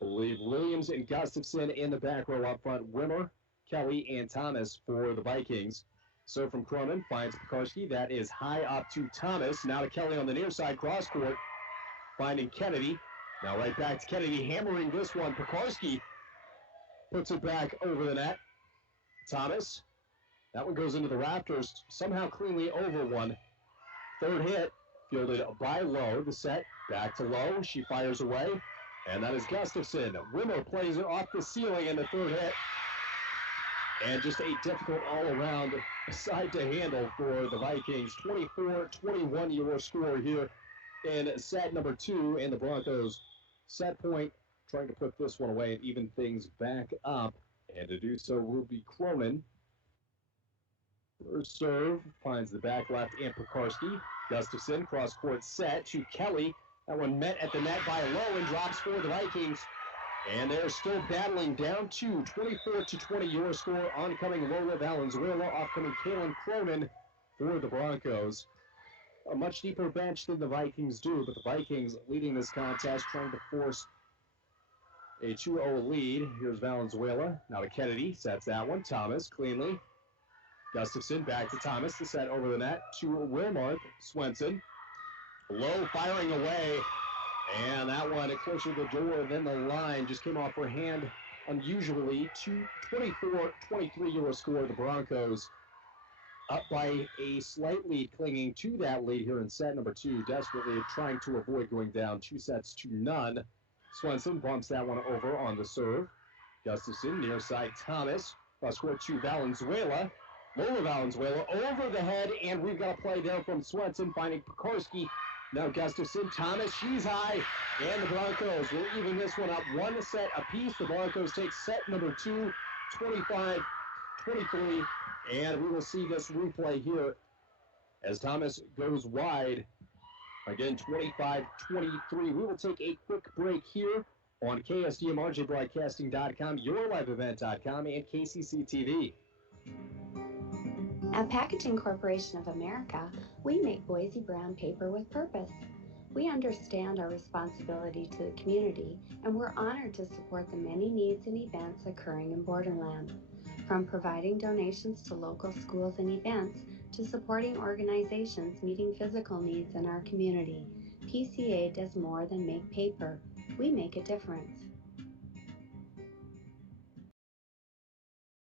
I believe Williams and Gustafson in the back row up front. Wimmer, Kelly, and Thomas for the Vikings. Serve from Cronin, finds Pekarski. That is high up to Thomas. Now to Kelly on the near side, cross court. Finding Kennedy. Now right back to Kennedy, hammering this one. Pekarski puts it back over the net. Thomas. That one goes into the rafters. Somehow cleanly over one. Third hit. Fielded by Lowe. The set back to Lowe. She fires away. And that is Gustafson. Wimmer plays it off the ceiling in the third hit. And just a difficult all-around side to handle for the Vikings. 24-21 your score here in set number 2. And the Broncos set point trying to put this one away and even things back up. And to do so will be Cronin. First serve finds the back left and Pekarski. Gustafson, cross-court set to Kelly. That one met at the net by Lowe and drops for the Vikings. And they're still battling down to 24-20 your score. Oncoming Lola Valenzuela, offcoming Kalen Cronin for the Broncos. A much deeper bench than the Vikings do, but the Vikings leading this contest, trying to force a 2-0 lead. Here's Valenzuela. Now to Kennedy. Sets that one. Thomas cleanly. Gustafson back to Thomas. The set over the net to Wilmarth. Swenson. Low firing away. And that one closer to the door than the line. Just came off her hand unusually. 24-23 your score. The Broncos up by a slight lead, clinging to that lead here in set number 2. Desperately trying to avoid going down 2-0. Swenson bumps that one over on the serve. Gustafson near side Thomas. Cross court to Valenzuela. Lola Valenzuela over the head, and we've got a play there from Swenson finding Pekarski. Now Gustafson, Thomas, she's high, and the Broncos will even this one up 1 set apiece. The Broncos take set number 2, 25-23, and we will see this replay here as Thomas goes wide. Again, 25-23. We will take a quick break here on KSDM, RJBroadcasting.com, YourLiveEvent.com, and KCC TV. At Packaging Corporation of America, we make Boise brown paper with purpose. We understand our responsibility to the community, and we're honored to support the many needs and events occurring in Borderland. From providing donations to local schools and events, to supporting organizations meeting physical needs in our community, PCA does more than make paper. We make a difference.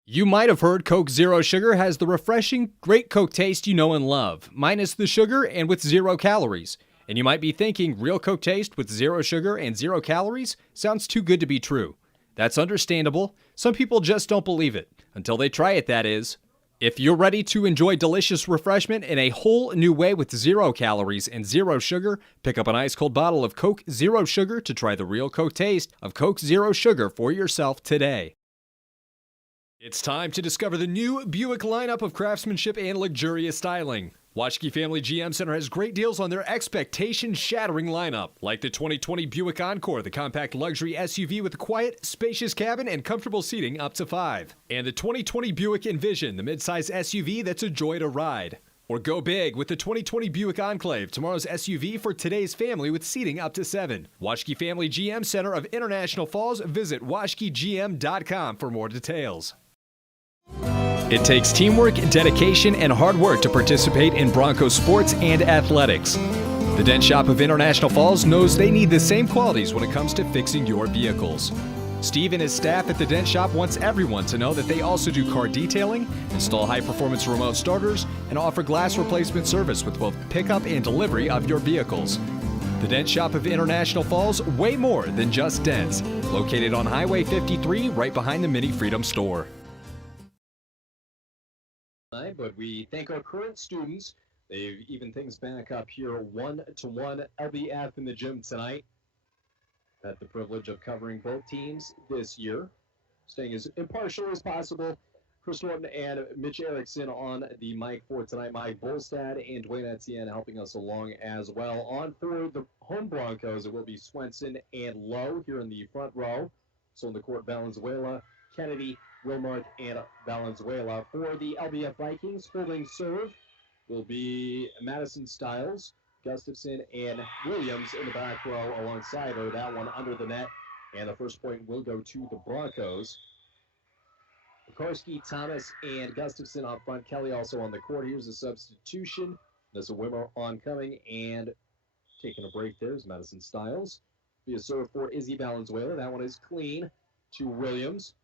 You might have heard Coke Zero Sugar has the refreshing, great Coke taste you know and love, minus the sugar and with 0 calories. And you might be thinking, real Coke taste with 0 sugar and 0 calories? Sounds too good to be true. That's understandable. Some people just don't believe it. Until they try it, that is. If you're ready to enjoy delicious refreshment in a whole new way with 0 calories and 0 sugar, pick up an ice-cold bottle of Coke Zero Sugar to try the real Coke taste of Coke Zero Sugar for yourself today. It's time to discover the new Buick lineup of craftsmanship and luxurious styling. Washke Family GM Center has great deals on their expectation-shattering lineup, like the 2020 Buick Encore, the compact luxury SUV with a quiet, spacious cabin and comfortable seating up to 5. And the 2020 Buick Envision, the midsize SUV that's a joy to ride. Or go big with the 2020 Buick Enclave, tomorrow's SUV for today's family with seating up to 7. Washke Family GM Center of International Falls. Visit washkegm.com for more details. It takes teamwork, dedication, and hard work to participate in Broncos sports and athletics. The Dent Shop of International Falls knows they need the same qualities when it comes to fixing your vehicles. Steve and his staff at the Dent Shop wants everyone to know that they also do car detailing, install high-performance remote starters, and offer glass replacement service with both pickup and delivery of your vehicles. The Dent Shop of International Falls, way more than just dents. Located on Highway 53, right behind the Mini Freedom store. But we thank our current students. They've evened things back up here 1-1 LBF in the gym tonight. Had the privilege of covering both teams this year, staying as impartial as possible. Chris Norton and Mitch Erickson on the mic for tonight. Mike Bolstad and Dwayne Etienne helping us along as well. On for the home Broncos, it will be Swenson and Lowe here in the front row. So in the court, Valenzuela, Kennedy, Wilmarth, and Valenzuela. For the LBF Vikings, holding serve will be Madison Stiles, Gustafson, and Williams in the back row alongside her. That one under the net, and the first point will go to the Broncos. Pekarski, Thomas, and Gustafson up front. Kelly also on the court. Here's a substitution. There's a Wimmer oncoming, and taking a break there is Madison Stiles. Be a serve for Izzy Valenzuela. That one is clean to Williams.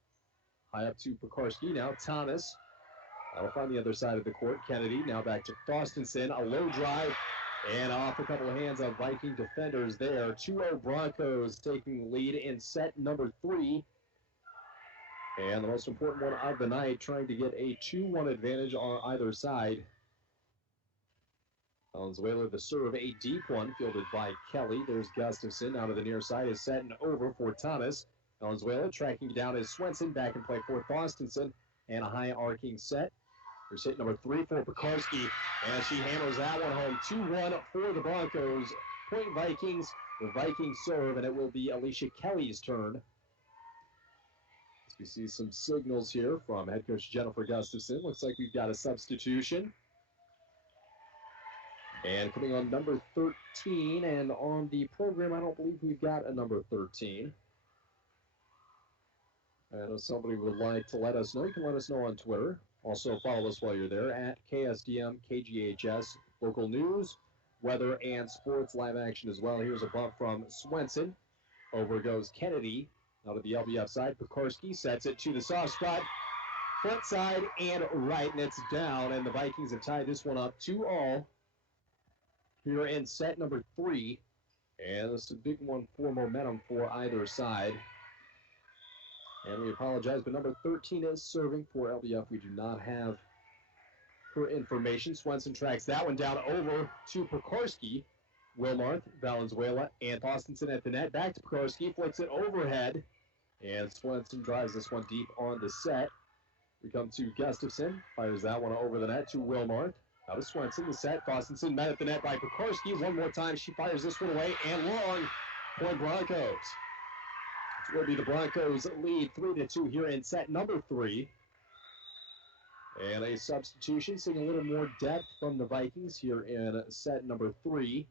High up to Pekarski. Now Thomas. That'll find the other side of the court. Kennedy now back to Thorstensen. A low drive and off a couple of hands of Viking defenders there. 2-0 Broncos taking the lead in set number 3. And the most important one of the night, trying to get a 2-1 advantage on either side Valenzuela, the serve, a deep one, fielded by Kelly. There's Gustafson out of the near side, is set and over for Thomas. Valenzuela tracking down is Swenson, back in play for Thorstensen, and a high arcing set. Here's hit number 3 for Pekarski, and she hammers that one home. 2-1 for the Broncos. Point Vikings, the Vikings serve, and it will be Alicia Kelly's turn. As we see some signals here from head coach Jennifer Gustafson. Looks like we've got a substitution. And coming on number 13, and on the program, I don't believe we've got a number 13. I know somebody would like to let us know. You can let us know on Twitter. Also, follow us while you're there at KSDM, KGHS, local news, weather, and sports live action as well. Here's a bump from Swenson. Over goes Kennedy out of the LBF side. Pekarski sets it to the soft spot. Front side and right, and it's down. And the Vikings have tied this one up 2-2 here in set number 3. And this is a big one for momentum for either side. And we apologize, but number 13 is serving for LBF. We do not have her information. Swenson tracks that one down over to Pekarski. Wilmarth, Valenzuela, and Thorstensen at the net. Back to Pekarski, flicks it overhead. And Swenson drives this one deep on the set. We come to Gustafson, fires that one over the net to Wilmarth. Out of Swenson, the set. Thorstensen met at the net by Pekarski. One more time, she fires this one away, and long. Point Broncos. Will be the Broncos lead 3-2 here in set number 3. And a substitution, seeing a little more depth from the Vikings here in set number 3.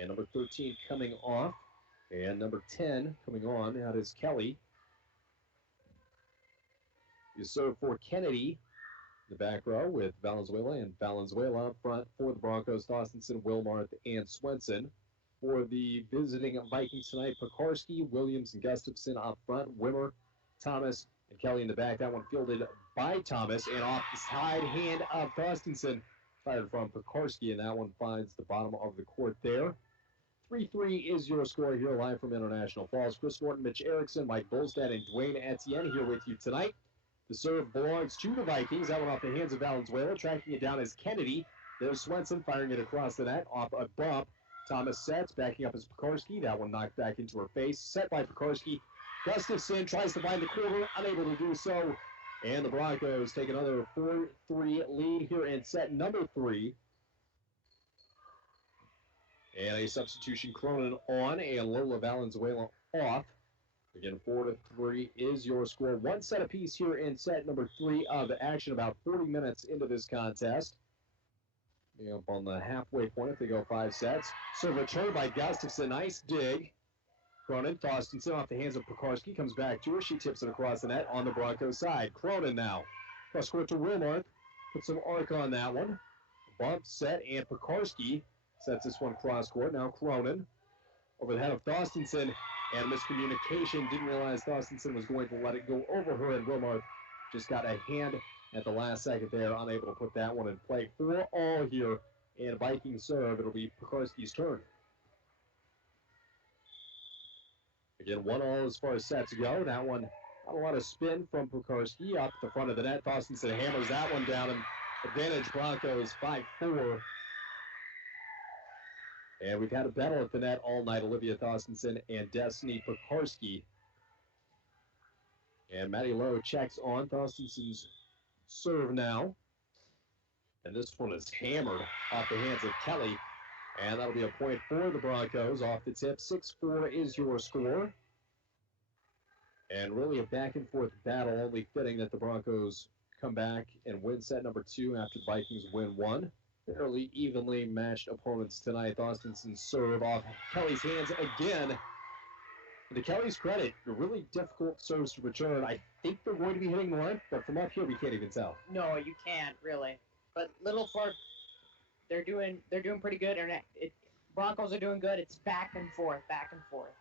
And number 13 coming off. And number 10 coming on. That is Kelly. You serve for Kennedy in the back row with Valenzuela, and Valenzuela up front for the Broncos. Thorstensen, Wilmarth, and Swenson. For the visiting Vikings tonight, Pekarski, Williams, and Gustafson up front. Wimmer, Thomas, and Kelly in the back. That one fielded by Thomas, and off the side hand of Thorstensen. Fired from Pekarski, and that one finds the bottom of the court there. 3-3 is your score here live from International Falls. Chris Norton, Mitch Erickson, Mike Bolstad, and Dwayne Etienne here with you tonight. The serve belongs to the Vikings. That one off the hands of Valenzuela. Tracking it down is Kennedy. There's Swenson firing it across the net off a bump. Thomas sets, backing up as Pekarski. That one knocked back into her face. Set by Pekarski. Gustafson tries to find the corner, unable to do so. And the Broncos take another 4-3 lead here in set number 3. And a substitution, Cronin on, and Lola Valenzuela off. Again, 4-3 is your score. One set apiece here in set number 3 of action, about 40 minutes into this contest. Up on the halfway point if they go 5 sets. So return by Gustafson. Nice dig. Cronin, Thorstensen off the hands of Pekarski. Comes back to her. She tips it across the net on the Broncos side. Cronin now. Cross court to Wilmarth. Put some arc on that one. Bump, set, and Pekarski sets this one cross court. Now Cronin over the head of Thorstensen. And miscommunication. Didn't realize Thorstensen was going to let it go over her, and Wilmarth just got a hand at the last second there, unable to put that one in play. 4-4 here in Viking serve. It'll be Pekarski's turn. Again, 1-1 as far as sets go. That one, not a lot of spin from Pekarski up the front of the net. Thorstensen hammers that one down, and advantage Broncos 5-4. And we've had a battle at the net all night. Olivia Thorstensen and Destiny Pekarski. And Maddie Lowe checks on Thorstensen's serve now. And this one is hammered off the hands of Kelly. And that'll be a point for the Broncos off the tip. 6-4 is your score. And really a back-and-forth battle. Only fitting that the Broncos come back and win set number 2 after the Vikings win 1. Fairly evenly matched opponents tonight. Thorstensen's serve off Kelly's hands again. To Kelly's credit, a really difficult serves to return. I think they're going to be hitting the line, but from up here we can't even tell. No, you can't really. But Little Fork, they're doing pretty good. And Broncos are doing good. It's back and forth.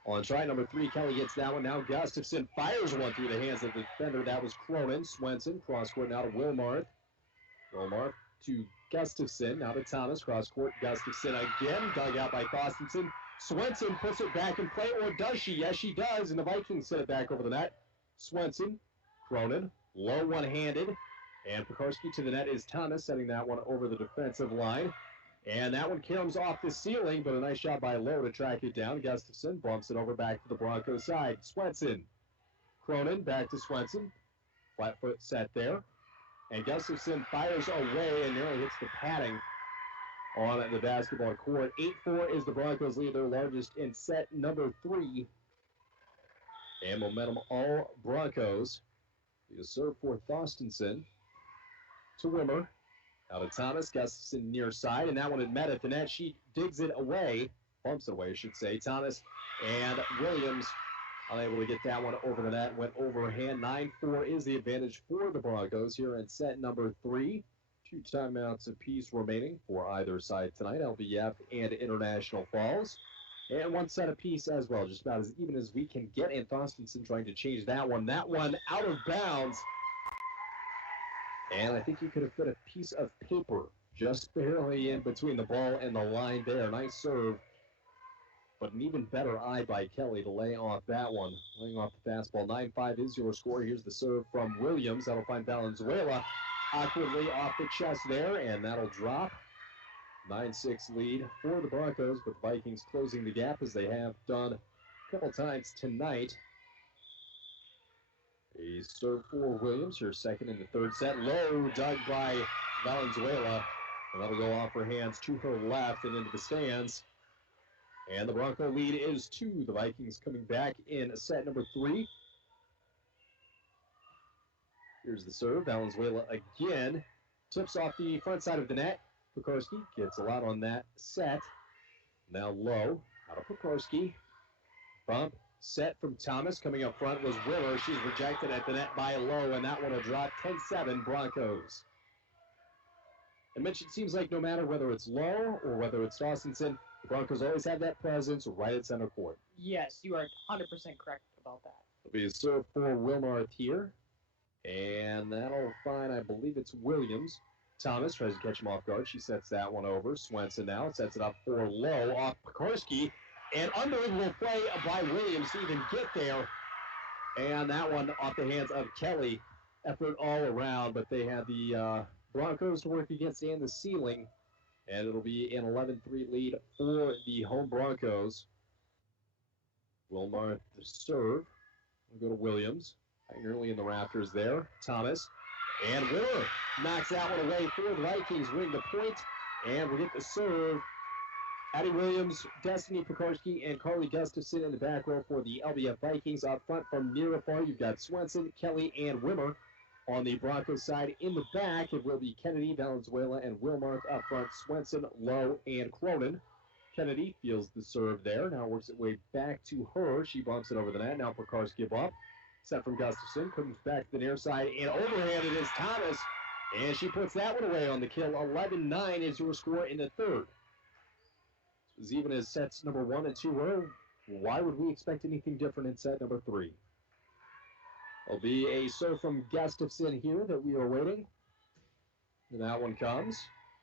On try number 3, Kelly gets that one. Now Gustafson fires one through the hands of the defender. That was Cronin. Swenson cross court now to Wilmarth. Wilmarth to Gustafson. Now to Thomas. Cross court. Gustafson again. Dug out by Thorstensen. Swenson puts it back in play, or does she? Yes, she does, and the Vikings set it back over the net. Swenson, Cronin, low one-handed, and Pekarski to the net is Thomas, setting that one over the defensive line. And that one comes off the ceiling, but a nice shot by Lowe to track it down. Gustafson bumps it over back to the Broncos side. Swenson. Cronin back to Swenson. Flat foot set there. And Gustafson fires away and nearly hits the padding on the basketball court. 8-4 is the Broncos lead, their largest in set number 3. And momentum all Broncos. You serve for Thorstensen to Wimmer. Out of Thomas, Gustafson near side, and that one had met at the net. She digs it away, bumps it away, I should say. Thomas and Williams unable to get that one over the net, went overhand. 9-4 is the advantage for the Broncos here in set number 3. 2 timeouts apiece remaining for either side tonight, LBF and International Falls. And 1 set apiece as well, just about as even as we can get. And Thorstensen trying to change that one. That one out of bounds. And I think you could have put a piece of paper just barely in between the ball and the line there. Nice serve, but an even better eye by Kelly to lay off that one. Laying off the fastball. 9-5 is your score. Here's the serve from Williams. That'll find Valenzuela awkwardly off the chest there, and that'll drop. 9-6 lead for the Broncos, but the Vikings closing the gap as they have done a couple times tonight. A serve for Williams, her second in the third set. Low dug by Valenzuela. And that'll go off her hands to her left and into the stands. And the Bronco lead is 2. The Vikings coming back in set number 3. Here's the serve. Valenzuela again. Tips off the front side of the net. Pekarski gets a lot on that set. Now Low out of Pekarski. Bump. Set from Thomas. Coming up front was Willer. She's rejected at the net by Lowe, and that one will drop. 10-7 Broncos. And Mitch, it seems like no matter whether it's Lowe or whether it's Dawsonson, the Broncos always have that presence right at center court. Yes, you are 100% correct about that. It'll be a serve for Wilmarth here. And that'll find, I believe it's Williams. Thomas tries to catch him off guard. She sets that one over. Swenson now sets it up for Lowe off Pekarski. And unbelievable play by Williams to even get there. And that one off the hands of Kelly. Effort all around, but they had the Broncos to work against and the ceiling. And it'll be an 11-3 lead for the home Broncos. Wilmarth to serve. We'll go to Williams. Early in the rafters there. Thomas. And Willer knocks that one away for the Vikings. Winning the point. And we'll get the serve. Addie Williams, Destiny Pekarski, and Carly Gustafson in the back row for the LBF Vikings. Out front from near afar, you've got Swenson, Kelly, and Wimmer. On the Broncos side, in the back, it will be Kennedy, Valenzuela, and Wilmarth. Up front, Swenson, Lowe, and Cronin. Kennedy feels the serve there. Now works its way back to her. She bumps it over the net. Now Pekarski up. Set from Gustafson. Comes back to the near side, and overhand it is Thomas. And she puts that one away on the kill. 11-9 is your score in the third. As even as sets number 1 and 2 were, why would we expect anything different in set number 3? There'll be a serve from Gustafson here that we are waiting. And that one comes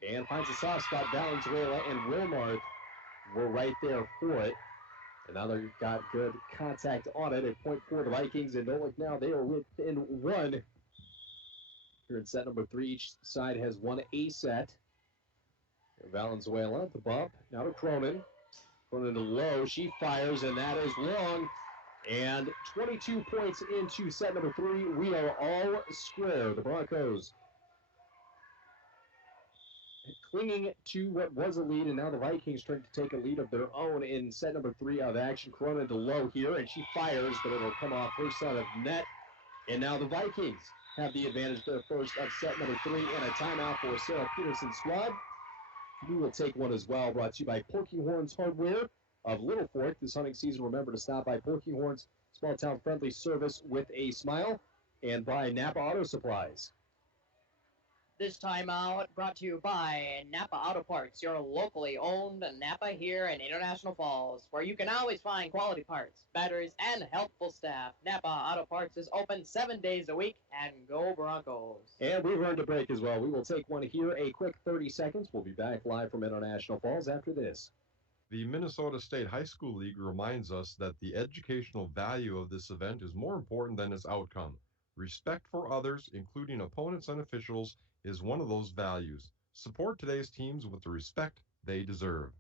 and finds a soft spot. Valenzuela and Wilmarth were right there for it. And now they've got good contact on it. A point for the Vikings, and don't look now, they are within 1. Here in set number 3, each side has 1 A set. Valenzuela, the bump, now to Cronin. Cronin to Lowe, she fires, and that is long. And 22 points into set number 3. We are all square. The Broncos clinging to what was a lead, and now the Vikings trying to take a lead of their own in set number 3 of action. Cronin to Lowe here, and she fires, but it'll come off her side of net. And now the Vikings have the advantage for the first of set number 3, and a timeout for Sarah Peterson's squad. We will take one as well, brought to you by Porky Horns Hardware of Little Fork. This hunting season, remember to stop by Porky Horns, small town friendly service with a smile, and by Napa Auto Supplies. This timeout brought to you by Napa Auto Parts, your locally owned Napa here in International Falls, where you can always find quality parts, batteries, and helpful staff. Napa Auto Parts is open 7 days a week, and go Broncos. And we've earned a break as well. We will take one here, a quick 30 seconds. We'll be back live from International Falls after this. The Minnesota State High School League reminds us that the educational value of this event is more important than its outcome. Respect for others, including opponents and officials, is one of those values. Support today's teams with the respect they deserve.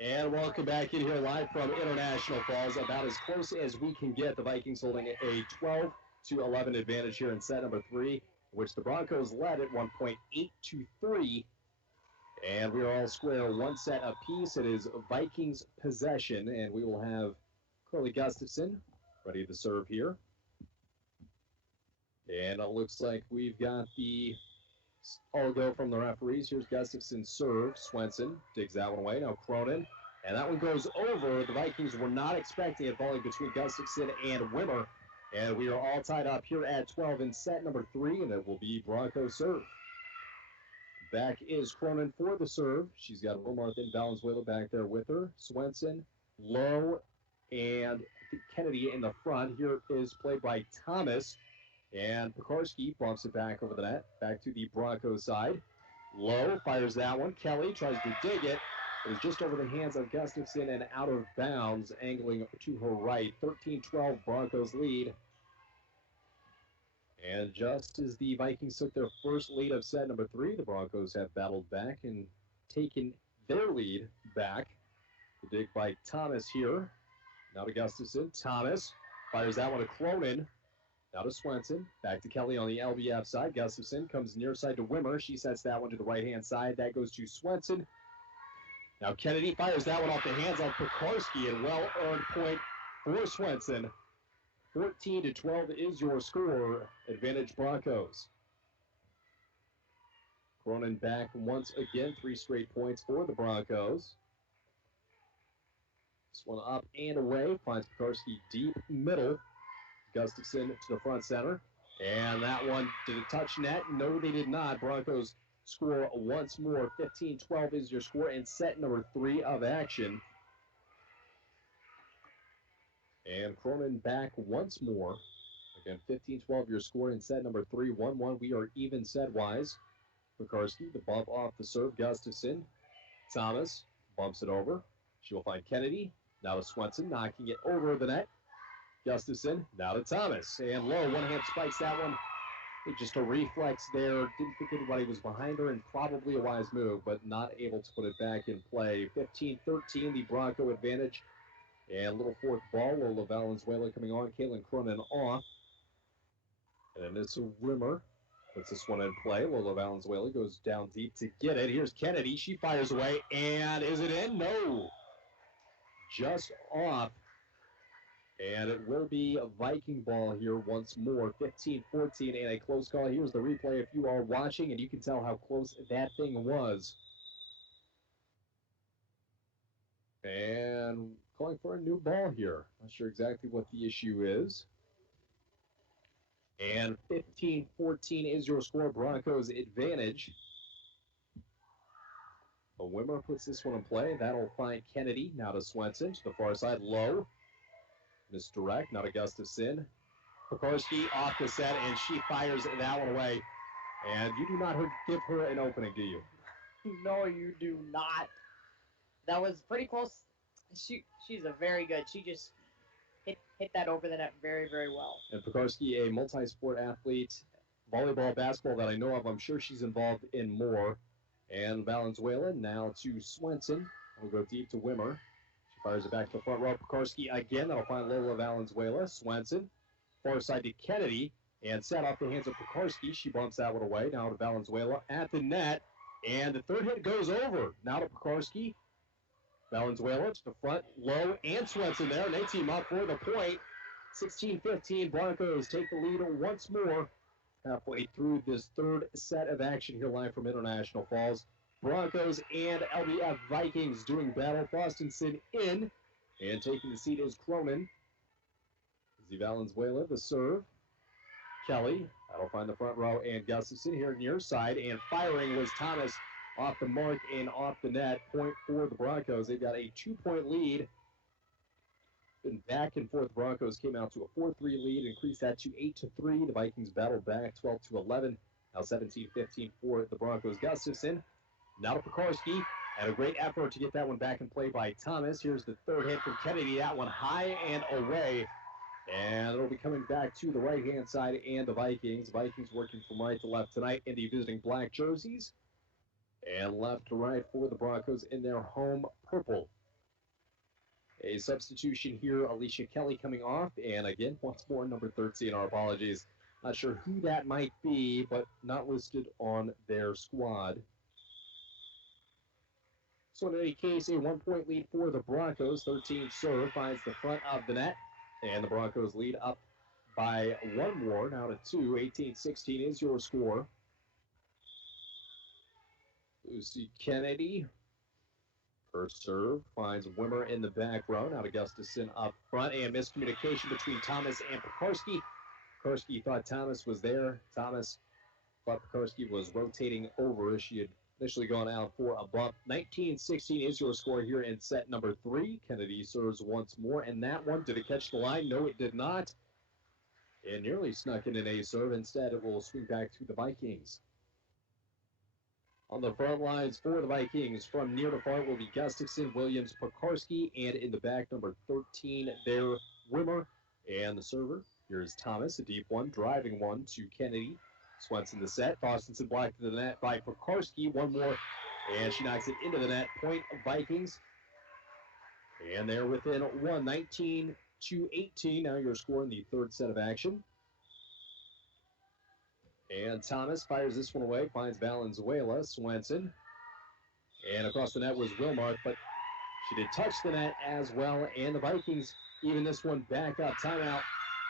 And welcome back in here live from International Falls. About as close as we can get. The Vikings holding a 12-11 advantage here in set number 3, which the Broncos led at one point 8-3. And we are all square, one set apiece. It is Vikings possession, and we will have Carly Gustafson ready to serve here. And it looks like we've got the all go from the referees. Here's Gustafson's serve. Swenson digs that one away. Now Cronin. And that one goes over. The Vikings were not expecting it, falling between Gustafson and Wimmer. And we are all tied up here at 12 in set number 3, and it will be Broncos serve. Back is Cronin for the serve. She's got Wilmarth and Valenzuela back there with her. Swenson, Lowe, and Kennedy in the front. Here is played by Thomas. And Pekarski bumps it back over the net. Back to the Broncos side. Lowe fires that one. Kelly tries to dig it. It was just over the hands of Gustafson and out of bounds, angling to her right. 13-12 Broncos lead. And just as the Vikings took their first lead of set number 3, the Broncos have battled back and taken their lead back. The dig by Thomas here. Now to Gustafson. Thomas fires that one to Cronin. Now to Swenson. Back to Kelly on the LBF side. Gustafson comes near side to Wimmer. She sets that one to the right-hand side. That goes to Swenson. Now Kennedy fires that one off the hands of Pekarski, and well-earned point for Swenson. 14-12 is your score. Advantage Broncos. Cronin back once again. 3 straight points for the Broncos. This one up and away. Finds Pekarski deep middle. Gustafson to the front center. And that one, did it touch net? No, they did not. Broncos score once more. 15-12 is your score in set number 3 of action. And Cronin back once more. Again, 15-12 your score in set number 3. 1-1. We are even set-wise. Pekarski, the bump off the serve. Gustafson. Thomas bumps it over. She will find Kennedy. Now to Swenson, knocking it over the net. Gustafson, now to Thomas. And Lowe, one-hand spikes that one. Just a reflex there. Didn't think anybody was behind her, and probably a wise move, but not able to put it back in play. 15-13, the Bronco advantage. And little fourth ball, Lola Valenzuela coming on. Caitlin Cronin off. And it's a Wimmer. Puts this one in play. Lola Valenzuela goes down deep to get it. Here's Kennedy. She fires away. And is it in? No. Just off. And it will be a Viking ball here once more. 15-14 and a close call. Here's the replay if you are watching, and you can tell how close that thing was. And calling for a new ball here. Not sure exactly what the issue is. And 15-14 is your score. Broncos advantage. A Wimmer puts this one in play. That'll find Kennedy. Now to Swenson. To the far side. Low. Misdirect. Now to Gustafson. Pekarski off the set, and she fires that one away. And you do not give her an opening, do you? No, you do not. That was pretty close. She's a very good. She just hit that over the net very, very well. And Pekarski, a multi-sport athlete, volleyball, basketball that I know of. I'm sure she's involved in more. And Valenzuela now to Swenson. We'll go deep to Wimmer. She fires it back to the front row. Pekarski again. That'll find Lola Valenzuela. Swenson. Far side to Kennedy. And set off the hands of Pekarski. She bumps that one away. Now to Valenzuela at the net. And the third hit goes over. Now to Pekarski. Valenzuela to the front. Low and Swenson there. And they team up for the point. 16-15. Broncos take the lead once more. Halfway through this third set of action here live from International Falls. Broncos and LBF Vikings doing battle. Bostonson in. And taking the seat is Cronin. Valenzuela, the serve. Kelly, that'll find the front row, and Gustafson here near side, and firing was Thomas off the mark and off the net. Point for the Broncos. They've got a 2-point lead. Been back and forth. Broncos came out to a 4-3 lead, increased that to 8-3. The Vikings battled back 12-11. Now 17-15 for the Broncos. Gustafson, now to Pekarski, and a great effort to get that one back in play by Thomas. Here's the third hit from Kennedy. That one high and away. And it'll be coming back to the right-hand side and the Vikings. Vikings working from right to left tonight in the visiting black jerseys. And left to right for the Broncos in their home purple. A substitution here, Alicia Kelly coming off. And again, once more, number 13, our apologies. Not sure who that might be, but not listed on their squad. So in any case, a 1-point lead for the Broncos. 13 serve finds the front of the net. And the Broncos lead up by one more, now to 2. 18-16 is your score. Lucy Kennedy, her serve finds Wimmer in the back row. Now to Gustafson up front, and miscommunication between Thomas and Pekarski. Pekarski thought Thomas was there. Thomas thought Pekarski was rotating over as she had initially gone out for a bump. 19-16 is your score here in set number 3. Kennedy serves once more, and that one, did it catch the line? No, it did not. It nearly snuck in an A serve. Instead, it will swing back to the Vikings. On the front lines for the Vikings, from near to far will be Gustafson, Williams, Pekarski, and in the back, number 13 there, Wimmer. And the server, here's Thomas, a deep one, driving one to Kennedy. Swenson the set, Thorstensen blocked to the net by Pekarski, one more, and she knocks it into the net, point of Vikings. And they're within 1, 19-18, now your score in the third set of action. And Thomas fires this one away, finds Valenzuela, Swenson. And across the net was Wilmarth, but she did touch the net as well. And the Vikings even this one back up. Timeout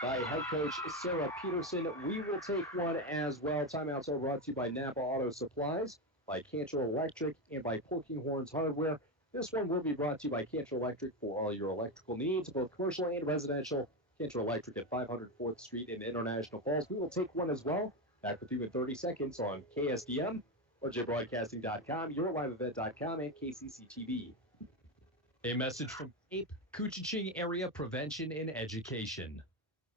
by head coach Sarah Peterson. We will take one as well. Timeouts are brought to you by Napa Auto Supplies, by Cantor Electric, and by Polkinghorns Hardware. This one will be brought to you by Cantor Electric for all your electrical needs, both commercial and residential. Cantor Electric at 500 4th Street in International Falls. We will take one as well. Back with you in 30 seconds on KSDM, RJBroadcasting.com, YourLiveEvent.com, and KCCTV. A message from Cape Kuchiching Area Prevention and Education.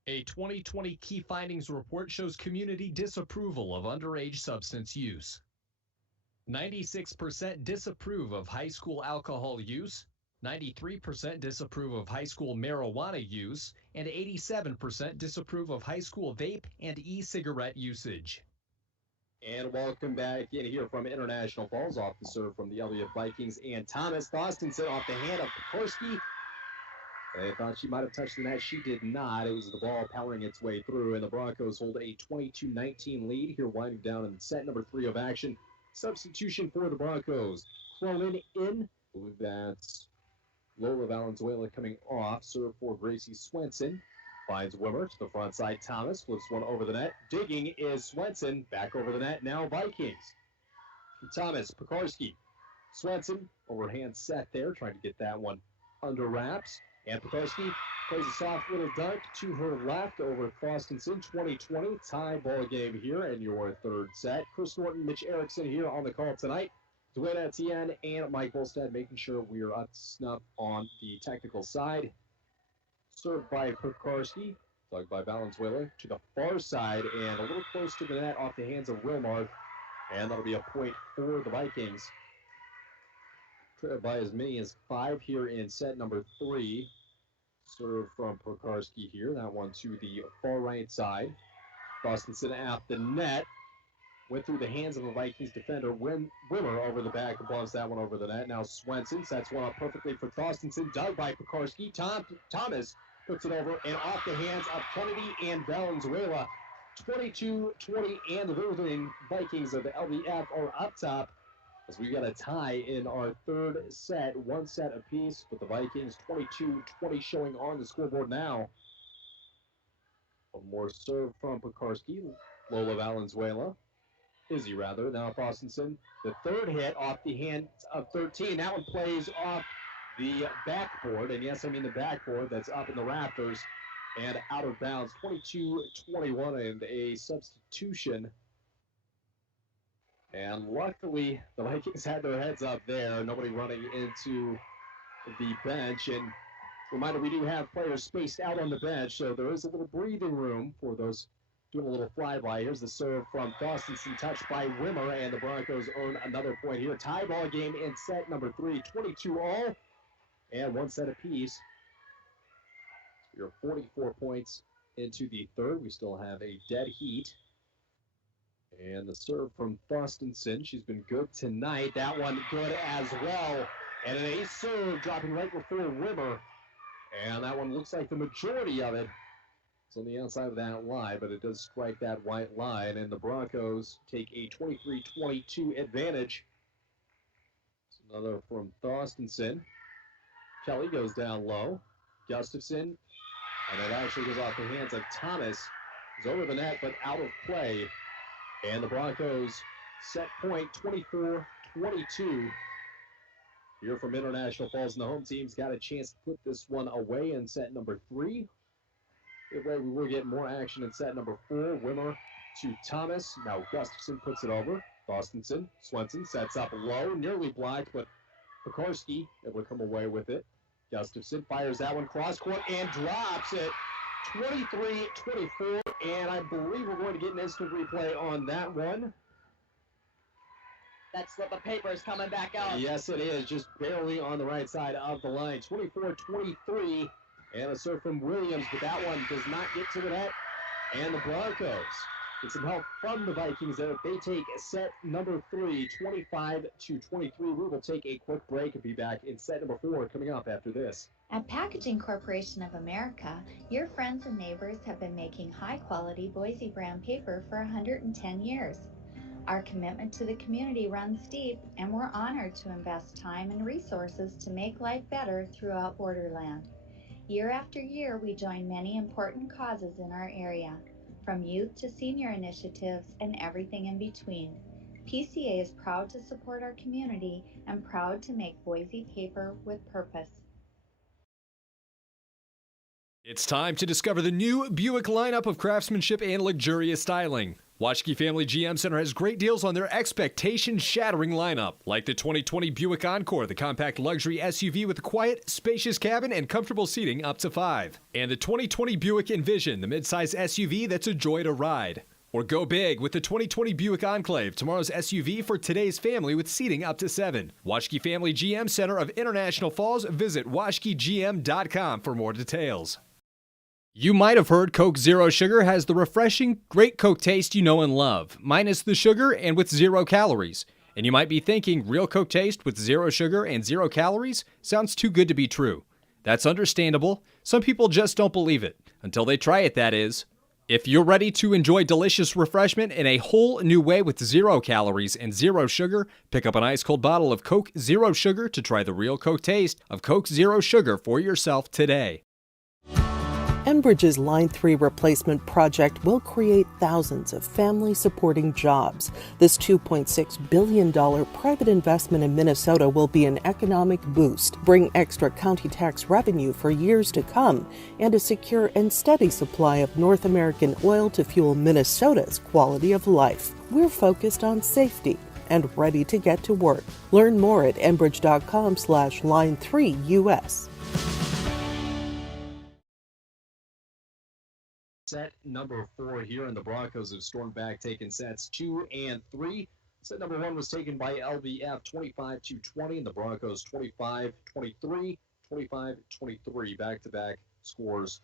A 2020 key findings report shows community disapproval of underage substance use. 96% disapprove of high school alcohol use, 93% disapprove of high school marijuana use, and 87% disapprove of high school vape and e-cigarette usage. And welcome back in here from International Falls, off the serve from the Elliott Vikings, and Thomas Thorstensen off the hand of Pekarski. They thought she might have touched the net. She did not. It was the ball powering its way through, and the Broncos hold a 22-19 lead here, winding down in set number 3 of action. Substitution for the Broncos. Cronin in. I believe that's Lola Valenzuela coming off. Serve for Gracie Swenson. Finds Wimmer to the front side. Thomas flips one over the net. Digging is Swenson. Back over the net. Now Vikings. Thomas, Pekarski. Swenson, overhand set there. Trying to get that one under wraps. And Pekarski plays a soft little dunk to her left over Thorstensen. 20-20 tie ball game here in your third set. Chris Norton, Mitch Erickson here on the call tonight. Dwayne Etienne and Mike Volstad making sure we are up to snuff on the technical side. Served by Pekarski, dug by Valenzuela to the far side and a little close to the net off the hands of Wilmarth. And that'll be a point for the Vikings. Trailed by as many as 5 here in set number 3. Serve from Pekarski here. That one to the far right side. Thorstensen at the net. Went through the hands of a Vikings defender. Wimmer over the back and blows that one over the net. Now Swenson sets one up perfectly for Thorstensen. Dug by Pekarski. Thomas puts it over and off the hands of Kennedy and Valenzuela. 22-20, and the visiting Vikings of the LBF are up top as we got a tie in our third set. One set apiece, with the Vikings 22-20 showing on the scoreboard now. One more serve from Pekarski. Lola Valenzuela. Izzy, rather. Now Thorstensen. The third hit off the hands of 13. That one plays off the backboard. And yes, I mean the backboard that's up in the rafters and out of bounds. 22-21 and a substitution. And luckily, the Vikings had their heads up there. Nobody running into the bench. And reminder, we do have players spaced out on the bench, so there is a little breathing room for those doing a little flyby. Here's the serve from Thorstensen, touched by Wimmer, and the Broncos earn another point here. Tie ball game in set number 3, 22 all, and one set apiece. We are 44 points into the third. We still have a dead heat And the serve from Thorstensen. She's been good tonight. That one good as well. And an ace serve dropping right before Wimmer. And that one looks like the majority of it. It's on the outside of that line, but it does strike that white line. And the Broncos take a 23-22 advantage. It's another from Thorstensen. Kelly goes down low. Gustafson. And it actually goes off the hands of Thomas. It's over the net, but out of play. And the Broncos set point 24-22. Here from International Falls, and the home team's got a chance to put this one away in set number 3. We will get more action in set number 4. Wimmer to Thomas. Now Gustafson puts it over. Thorstensen. Swenson sets up low. Nearly blocked, but Pekarski able to come away with it. Gustafson fires that one cross court and drops it. 23-24, and I believe we're going to get an instant replay on that one. That slip of paper is coming back out. Yes, it is. Just barely on the right side of the line. 24-23, and a serve from Williams, but that one does not get to the net. And the Broncos get some help from the Vikings there. They take set number 3, 25-23. We will take a quick break and be back in set number 4 coming up after this. At Packaging Corporation of America, your friends and neighbors have been making high-quality Boise brown paper for 110 years. Our commitment to the community runs deep, and we're honored to invest time and resources to make life better throughout Borderland. Year after year, we join many important causes in our area, from youth to senior initiatives and everything in between. PCA is proud to support our community and proud to make Boise paper with purpose. It's time to discover the new Buick lineup of craftsmanship and luxurious styling. Waschke Family GM Center has great deals on their expectation-shattering lineup, like the 2020 Buick Encore, the compact luxury SUV with a quiet, spacious cabin and comfortable seating up to 5. And the 2020 Buick Envision, the midsize SUV that's a joy to ride. Or go big with the 2020 Buick Enclave, tomorrow's SUV for today's family with seating up to 7. Waschke Family GM Center of International Falls. Visit waschkegm.com for more details. You might have heard Coke Zero Sugar has the refreshing, great Coke taste you know and love, minus the sugar and with 0 calories. And you might be thinking, real Coke taste with 0 sugar and 0 calories? Sounds too good to be true. That's understandable. Some people just don't believe it. Until they try it, that is. If you're ready to enjoy delicious refreshment in a whole new way with 0 calories and 0 sugar, pick up an ice-cold bottle of Coke Zero Sugar to try the real Coke taste of Coke Zero Sugar for yourself today. Enbridge's Line 3 replacement project will create thousands of family-supporting jobs. This $2.6 billion private investment in Minnesota will be an economic boost, bring extra county tax revenue for years to come, and a secure and steady supply of North American oil to fuel Minnesota's quality of life. We're focused on safety and ready to get to work. Learn more at enbridge.com/line3US. Set number 4 here, and the Broncos have stormed back, taking sets 2 and 3. Set number 1 was taken by LBF 25-20, and the Broncos 25-23, 25-23. Back-to-back scores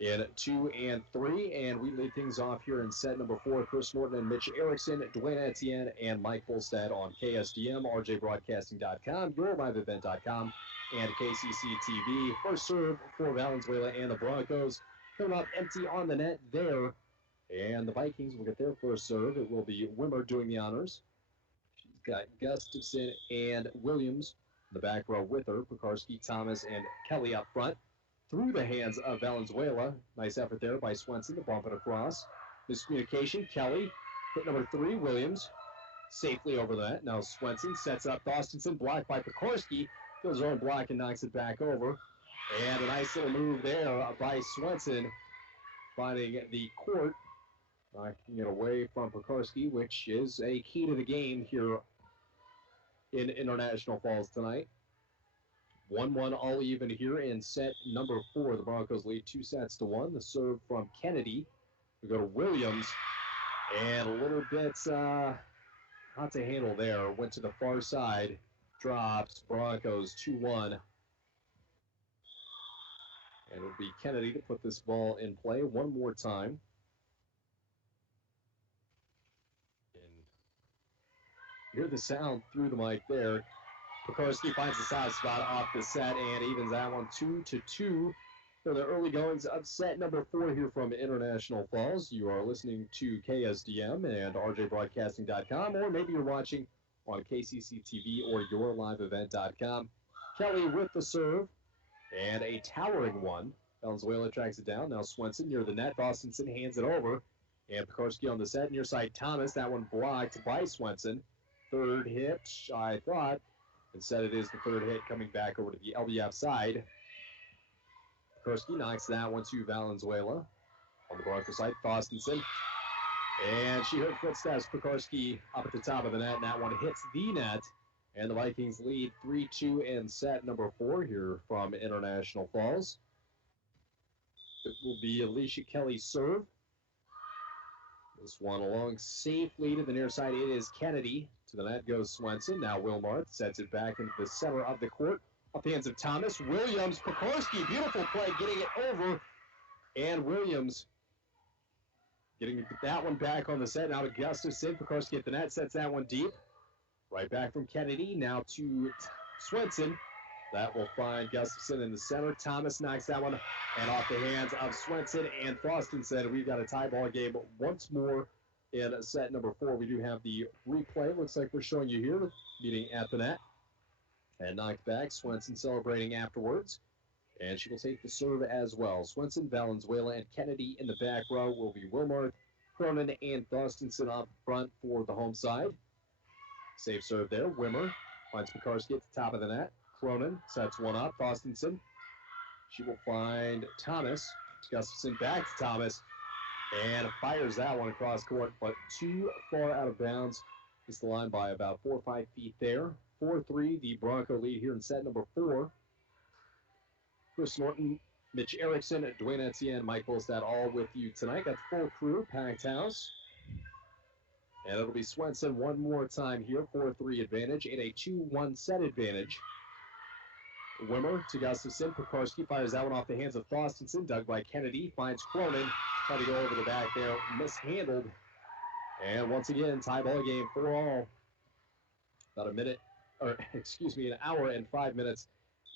in 2 and 3, and we lead things off here in set number 4. Chris Norton and Mitch Erickson, Dwayne Etienne, and Mike Volstad on KSDM, RJBroadcasting.com, YourLiveEvent.com, and KCC TV. First serve for Valenzuela and the Broncos. Coming up empty on the net there. And the Vikings will get their first serve. It will be Wimmer doing the honors. She's got Gustafson and Williams in the back row with her. Pekarski, Thomas, and Kelly up front. Through the hands of Valenzuela. Nice effort there by Swenson to bump it across. Miscommunication. Kelly. Hit number 3, Williams. Safely over that. Now Swenson sets up Thorstensen. Blocked by Pekarski. Goes her own block and knocks it back over. And a nice little move there by Swenson, finding the court, knocking it away from Pekarski, which is a key to the game here in International Falls tonight. 1-1 all even here in set number 4. The Broncos lead 2-1. The serve from Kennedy. We go to Williams, and a little bit hot to handle there. Went to the far side, drops. Broncos 2-1. And it'll be Kennedy to put this ball in play one more time. Hear the sound through the mic there. Pekarski finds the soft spot off the set and evens that one 2-2 for the early goings of set number 4 here from International Falls. You are listening to KSDM and RJBroadcasting.com, or maybe you're watching on KCC TV or YourLiveEvent.com. Kelly with the serve and a towering one. Valenzuela tracks it down. Now Swenson near the net. Dawsonson hands it over. And Pekarski on the set. Near side Thomas. That one blocked by Swenson. Third hit, I thought. Instead, it is the third hit coming back over to the LBF side. Pekarski knocks that one to Valenzuela. On the Broncos side, Dawsonson. And she heard footsteps. Pekarski up at the top of the net. And that one hits the net. And the Vikings lead 3-2 in set number 4 here from International Falls. It will be Alicia Kelly's serve. This one along safely to the near side. It is Kennedy. To the net goes Swenson. Now Wilmarth sets it back into the center of the court. Off the hands of Thomas. Williams. Pekarski. Beautiful play. Getting it over. And Williams getting that one back on the set. Now to Gustafson. Pekarski at the net. Sets that one deep. Right back from Kennedy. Now to Swenson. That will find Gustafson in the center. Thomas knocks that one and off the hands of Swenson and Thorstensen. We've got a tie ball game once more in set number 4. We do have the replay. Looks like we're showing you here. Meeting at the net. And knocked back. Swenson celebrating afterwards. And she will take the serve as well. Swenson, Valenzuela, and Kennedy in the back row will be Wilmarth, Cronin, and Thorstensen up front for the home side. Safe serve there. Wimmer finds Pekarski at the top of the net. Cronin sets one up. Thorstensen. She will find Thomas. Gustafson back to Thomas. And fires that one across court, but too far out of bounds. Missed the line by about 4 or 5 feet there. 4-3, the Bronco lead here in set number 4. Chris Norton, Mitch Erickson, Dwayne Etienne, Mike Bolstad all with you tonight. Got the full crew, packed house. And it'll be Swenson one more time here, 4-3 advantage, and a 2-1 set advantage. Wimmer to Gustafson. Pekarski fires that one off the hands of Thorstensen. Dug by Kennedy. Finds Cronin. Trying to go over the back there. Mishandled. And once again, tie ball game 4-all. About an hour and 5 minutes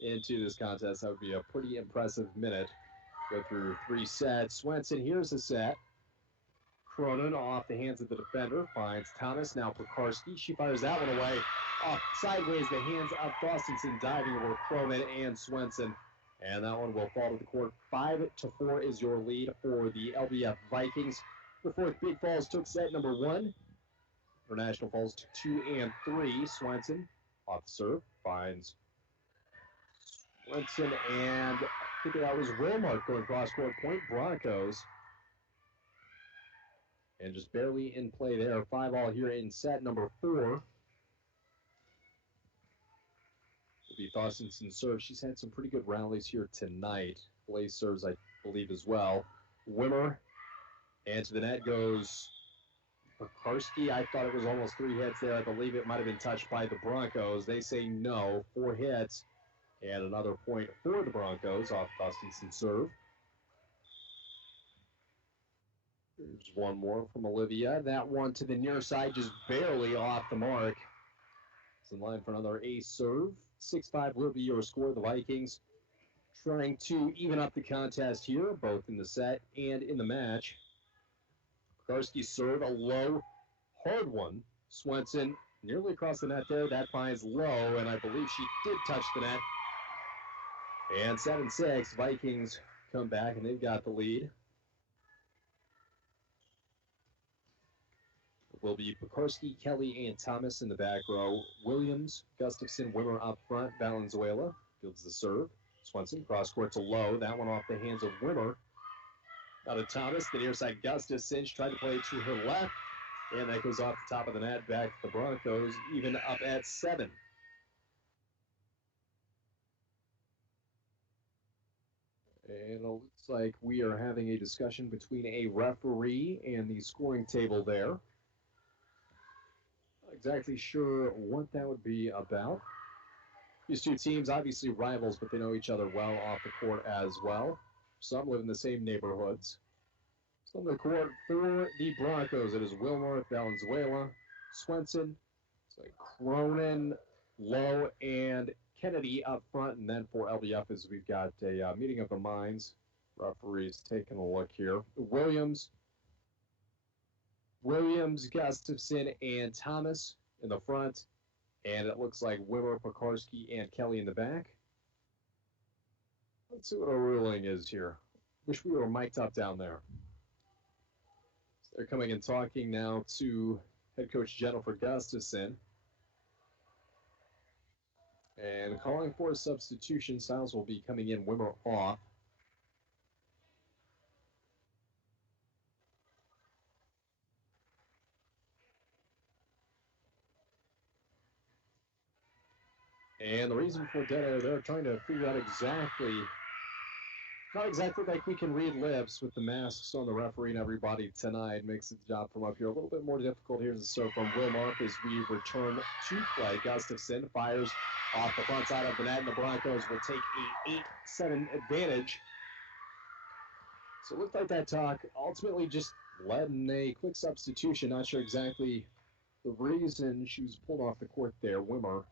into this contest. That would be a pretty impressive minute. Go through 3 sets. Swenson, here's the set. Cronin off the hands of the defender. Finds Thomas. Now Pekarski. She fires that one away. Off sideways, the hands of Thorstensen diving over Cronin and Swenson. And that one will fall to the court. 5-4 is your lead for the LBF Vikings. The fourth Big Falls took set number 1. International Falls took 2 and 3. Swenson off the serve. Finds Swenson, and I think that was Wilmarth going cross court point. Broncos. And just barely in play there. 5-all here in set number 4. Be Thorstensen's serve. She's had some pretty good rallies here tonight. Blaze serves, I believe, as well. Wimmer, and to the net goes Pekarski. I thought it was almost 3 hits there. I believe it might have been touched by the Broncos. They say no. 4 hits, and another point for the Broncos off Thorstensen's serve. There's one more from Olivia. That one to the near side, just barely off the mark. It's in line for another ace serve. 6-5 will be your score. The Vikings trying to even up the contest here, both in the set and in the match. Pekarski's serve, a low, hard one. Swenson nearly across the net there. That finds low, and I believe she did touch the net. And 7-6, Vikings come back, and they've got the lead. Will be Pekarski, Kelly, and Thomas in the back row. Williams, Gustafson, Wimmer up front. Valenzuela fields the serve. Swenson cross court to low. That one off the hands of Wimmer. Out of Thomas, the near side Gustafson. She tried to play it to her left, and that goes off the top of the net. Back to the Broncos, even up at 7. And it looks like we are having a discussion between a referee and the scoring table there. Not exactly sure what that would be about. These two teams, obviously rivals, but they know each other well off the court as well. Some live in the same neighborhoods. So on the court for the Broncos, it is Wilmarth, Valenzuela, Swenson, So Cronin, Lowe, and Kennedy up front. And then for LBF is we've got a meeting of the minds. Referees taking a look here. Williams, Gustafson, and Thomas in the front. And it looks like Wimmer, Pekarski, and Kelly in the back. Let's see what our ruling is here. Wish we were mic'd up down there. So they're coming and talking now to head coach Jennifer Gustafson. And calling for a substitution. Styles will be coming in, Wimmer off. And the reason for dead air, they're trying to figure out exactly, not exactly like we can read lips with the masks on the referee and everybody tonight. Makes the job from up here a little bit more difficult. Here's the serve from Wilmark as we return to play. Gustafson fires off the front side of the net, and the Broncos will take a 8-7 advantage. So it looked like that talk ultimately just led in a quick substitution. Not sure exactly the reason she was pulled off the court there, Wimmer.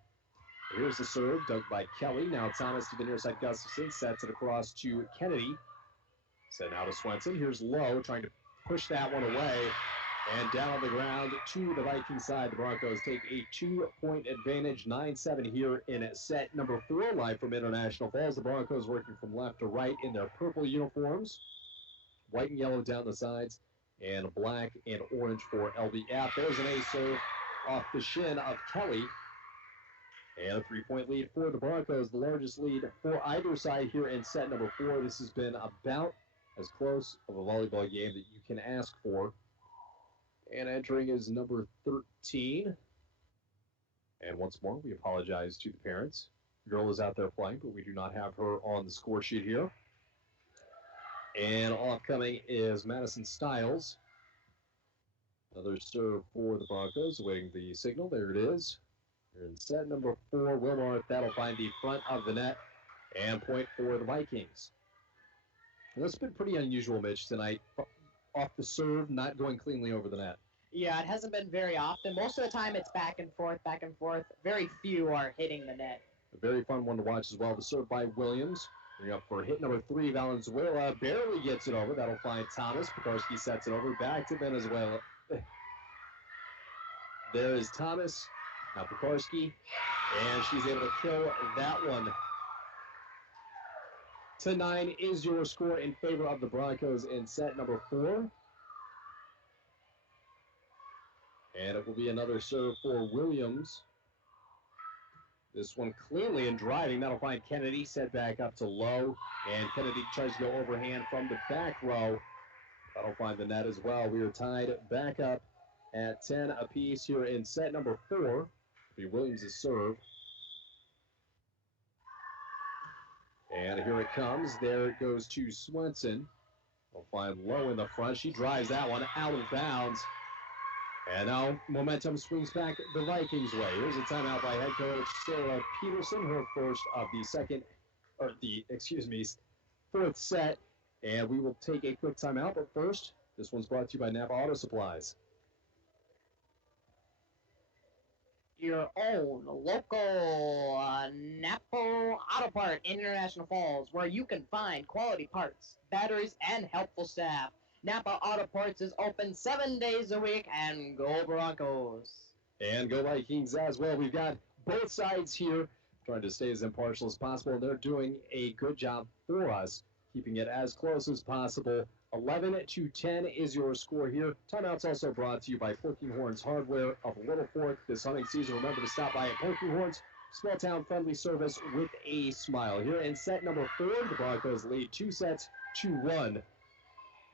Here's the serve, dug by Kelly. Now Thomas to the near side. Gustafson sets it across to Kennedy. Sent out to Swenson. Here's Lowe trying to push that one away. And down on the ground to the Viking side. The Broncos take a 2-point advantage. 9-7 here in set number 4. Live from International Falls. The Broncos working from left to right in their purple uniforms. White and yellow down the sides. And black and orange for LBF. There's an ace serve off the shin of Kelly. And a 3-point lead for the Broncos, the largest lead for either side here in set number 4. This has been about as close of a volleyball game that you can ask for. And entering is number 13. And once more, we apologize to the parents. The girl is out there playing, but we do not have her on the score sheet here. And off-coming is Madison Stiles. Another serve for the Broncos, awaiting the signal. There it is. Here in set number 4, Wilmark, that'll find the front of the net and point for the Vikings. And that's been pretty unusual, Mitch, tonight. Off the serve, not going cleanly over the net. Yeah, it hasn't been very often. Most of the time it's back and forth, back and forth. Very few are hitting the net. A very fun one to watch as well. The serve by Williams. Bring up for hit number 3, Valenzuela barely gets it over. That'll find Thomas. Pekarski sets it over. Back to Venezuela. There is Thomas. Now Pekarski, and she's able to kill that one. 9 is your score in favor of the Broncos in set number 4. And it will be another serve for Williams. This one cleanly in driving. That'll find Kennedy, set back up to Lowe. And Kennedy tries to go overhand from the back row. That'll find the net as well. We are tied back up at 10 apiece here in set number 4. Be Williams' serve. And here it comes. There it goes to Swenson. We'll find Lowe in the front. She drives that one out of bounds. And now momentum swings back the Vikings' way. Here's a timeout by head coach Sarah Peterson, her first of the fourth set. And we will take a quick timeout. But first, this one's brought to you by Napa Auto Supplies. Your own local Napa Auto Part in International Falls, where you can find quality parts, batteries, and helpful staff. Napa Auto Parts is open 7 days a week, and go Broncos. And go Vikings as well. We've got both sides here trying to stay as impartial as possible. They're doing a good job for us, keeping it as close as possible. 11-10 is your score here. Timeout's also brought to you by Porking Horns Hardware of Little Fork this hunting season. Remember to stop by at Porking Horns. Small town friendly service with a smile. Here in set number 4, the Broncos lead 2-1.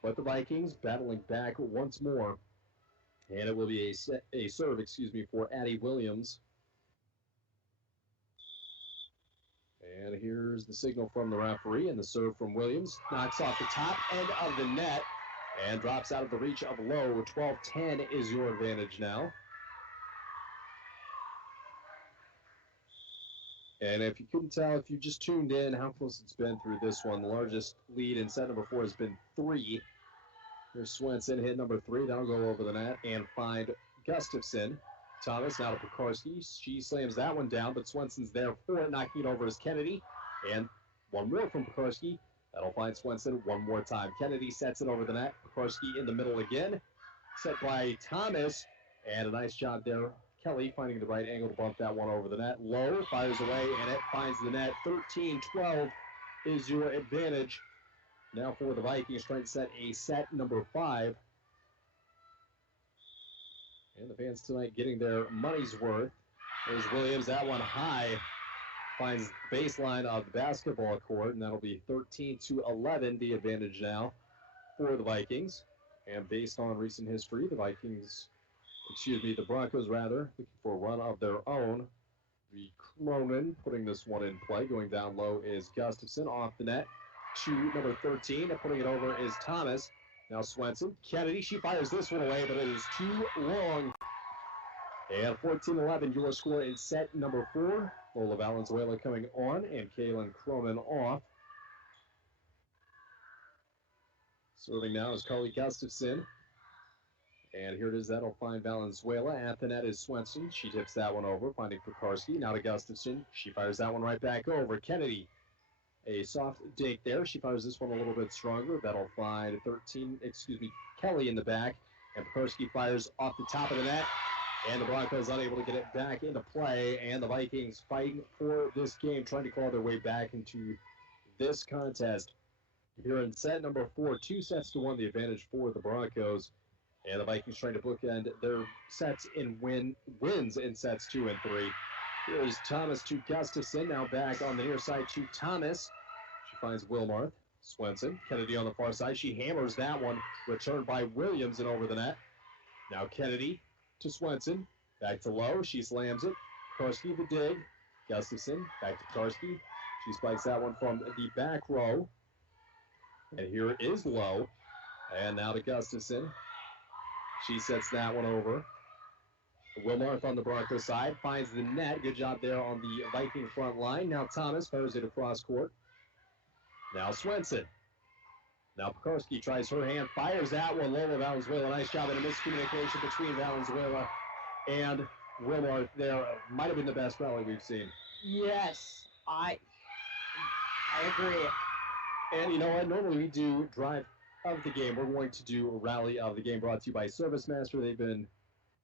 But the Vikings battling back once more. And it will be a serve for Addie Williams. And here's the signal from the referee, and the serve from Williams knocks off the top end of the net and drops out of the reach of Lowe. 12-10 is your advantage now. And if you couldn't tell, if you just tuned in, how close it's been through this one. The largest lead in set number 4 has been 3. Here's Swenson, hit number 3. That'll go over the net and find Gustafson. Thomas now to Pekarski. She slams that one down, but Swenson's there for it, knocking it over is Kennedy. And one more from Pekarski. That'll find Swenson one more time. Kennedy sets it over the net. Pekarski in the middle again. Set by Thomas. And a nice job there. Kelly finding the right angle to bump that one over the net. Low, fires away, and it finds the net. 13-12 is your advantage. Now for the Vikings, trying to set a set number 5. And the fans tonight getting their money's worth. There's Williams, that one high. Finds the baseline of the basketball court, and that'll be 13-11, the advantage now for the Vikings. And based on recent history, the Broncos rather, looking for a run of their own. The Cronin putting this one in play. Going down low is Gustafson off the net to number 13. And putting it over is Thomas. Now Swenson. Kennedy, she fires this one away, but it is too long. And 14-11, your score in set number 4. Lola Valenzuela coming on and Kaylin Cronin off. Serving now is Carly Gustafson. And here it is, that'll find Valenzuela. At the net is Swenson. She tips that one over, finding Pekarski. Now to Gustafson. She fires that one right back over. Kennedy, a soft dink there. She fires this one a little bit stronger. That'll find Kelly in the back. And Pekarski fires off the top of the net. And the Broncos unable to get it back into play. And the Vikings fighting for this game, trying to claw their way back into this contest. Here in set number 4, 2-1, the advantage for the Broncos. And the Vikings trying to bookend their sets in wins in sets 2 and 3. Here's Thomas to Gustafson. Now back on the near side to Thomas. She finds Wilmarth. Swenson. Kennedy on the far side. She hammers that one. Returned by Williams and over the net. Now Kennedy to Swenson. Back to Lowe. She slams it. Karski the dig. Gustafson. Back to Karski. She spikes that one from the back row. And here is Lowe. And now to Gustafson. She sets that one over. Wilmarth on the Broncos side finds the net. Good job there on the Viking front line. Now Thomas fires it across court. Now Swenson. Now Pekarski tries her hand, fires that one. Lola Valenzuela. Nice job and a miscommunication between Valenzuela and Wilmarth there. Might have been the best rally we've seen. Yes, I agree. And you know what? Normally we do drive of the game. We're going to do a rally of the game brought to you by ServiceMaster. They've been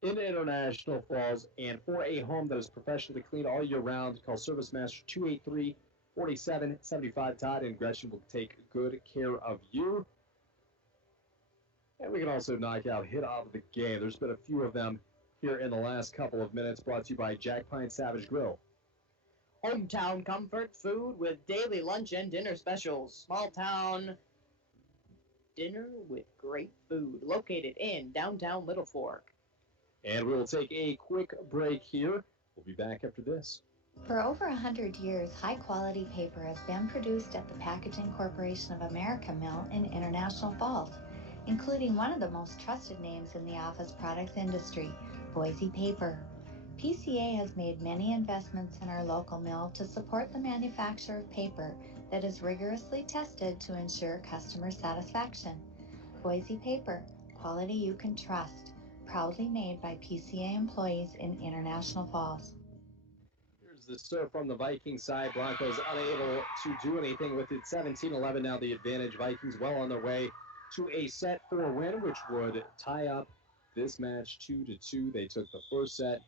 in International Falls, and for a home that is professionally cleaned all year round, call ServiceMaster 283-4775. Todd and Gretchen will take good care of you. And we can also knock out hit of the game. There's been a few of them here in the last couple of minutes, brought to you by Jack Pine Savage Grill. Hometown comfort food with daily lunch and dinner specials. Small town dinner with great food, located in downtown Little Fork. And we will take a quick break here. We'll be back after this. For over 100 years, high-quality paper has been produced at the Packaging Corporation of America mill in International Falls, including one of the most trusted names in the office products industry, Boise Paper. PCA has made many investments in our local mill to support the manufacture of paper that is rigorously tested to ensure customer satisfaction. Boise Paper, quality you can trust, proudly made by PCA employees in International Falls. Here's the serve from the Viking side. Broncos unable to do anything with it. 17-11 now the advantage. Vikings well on their way to a set 4 win, which would tie up this match 2-2. They took the first set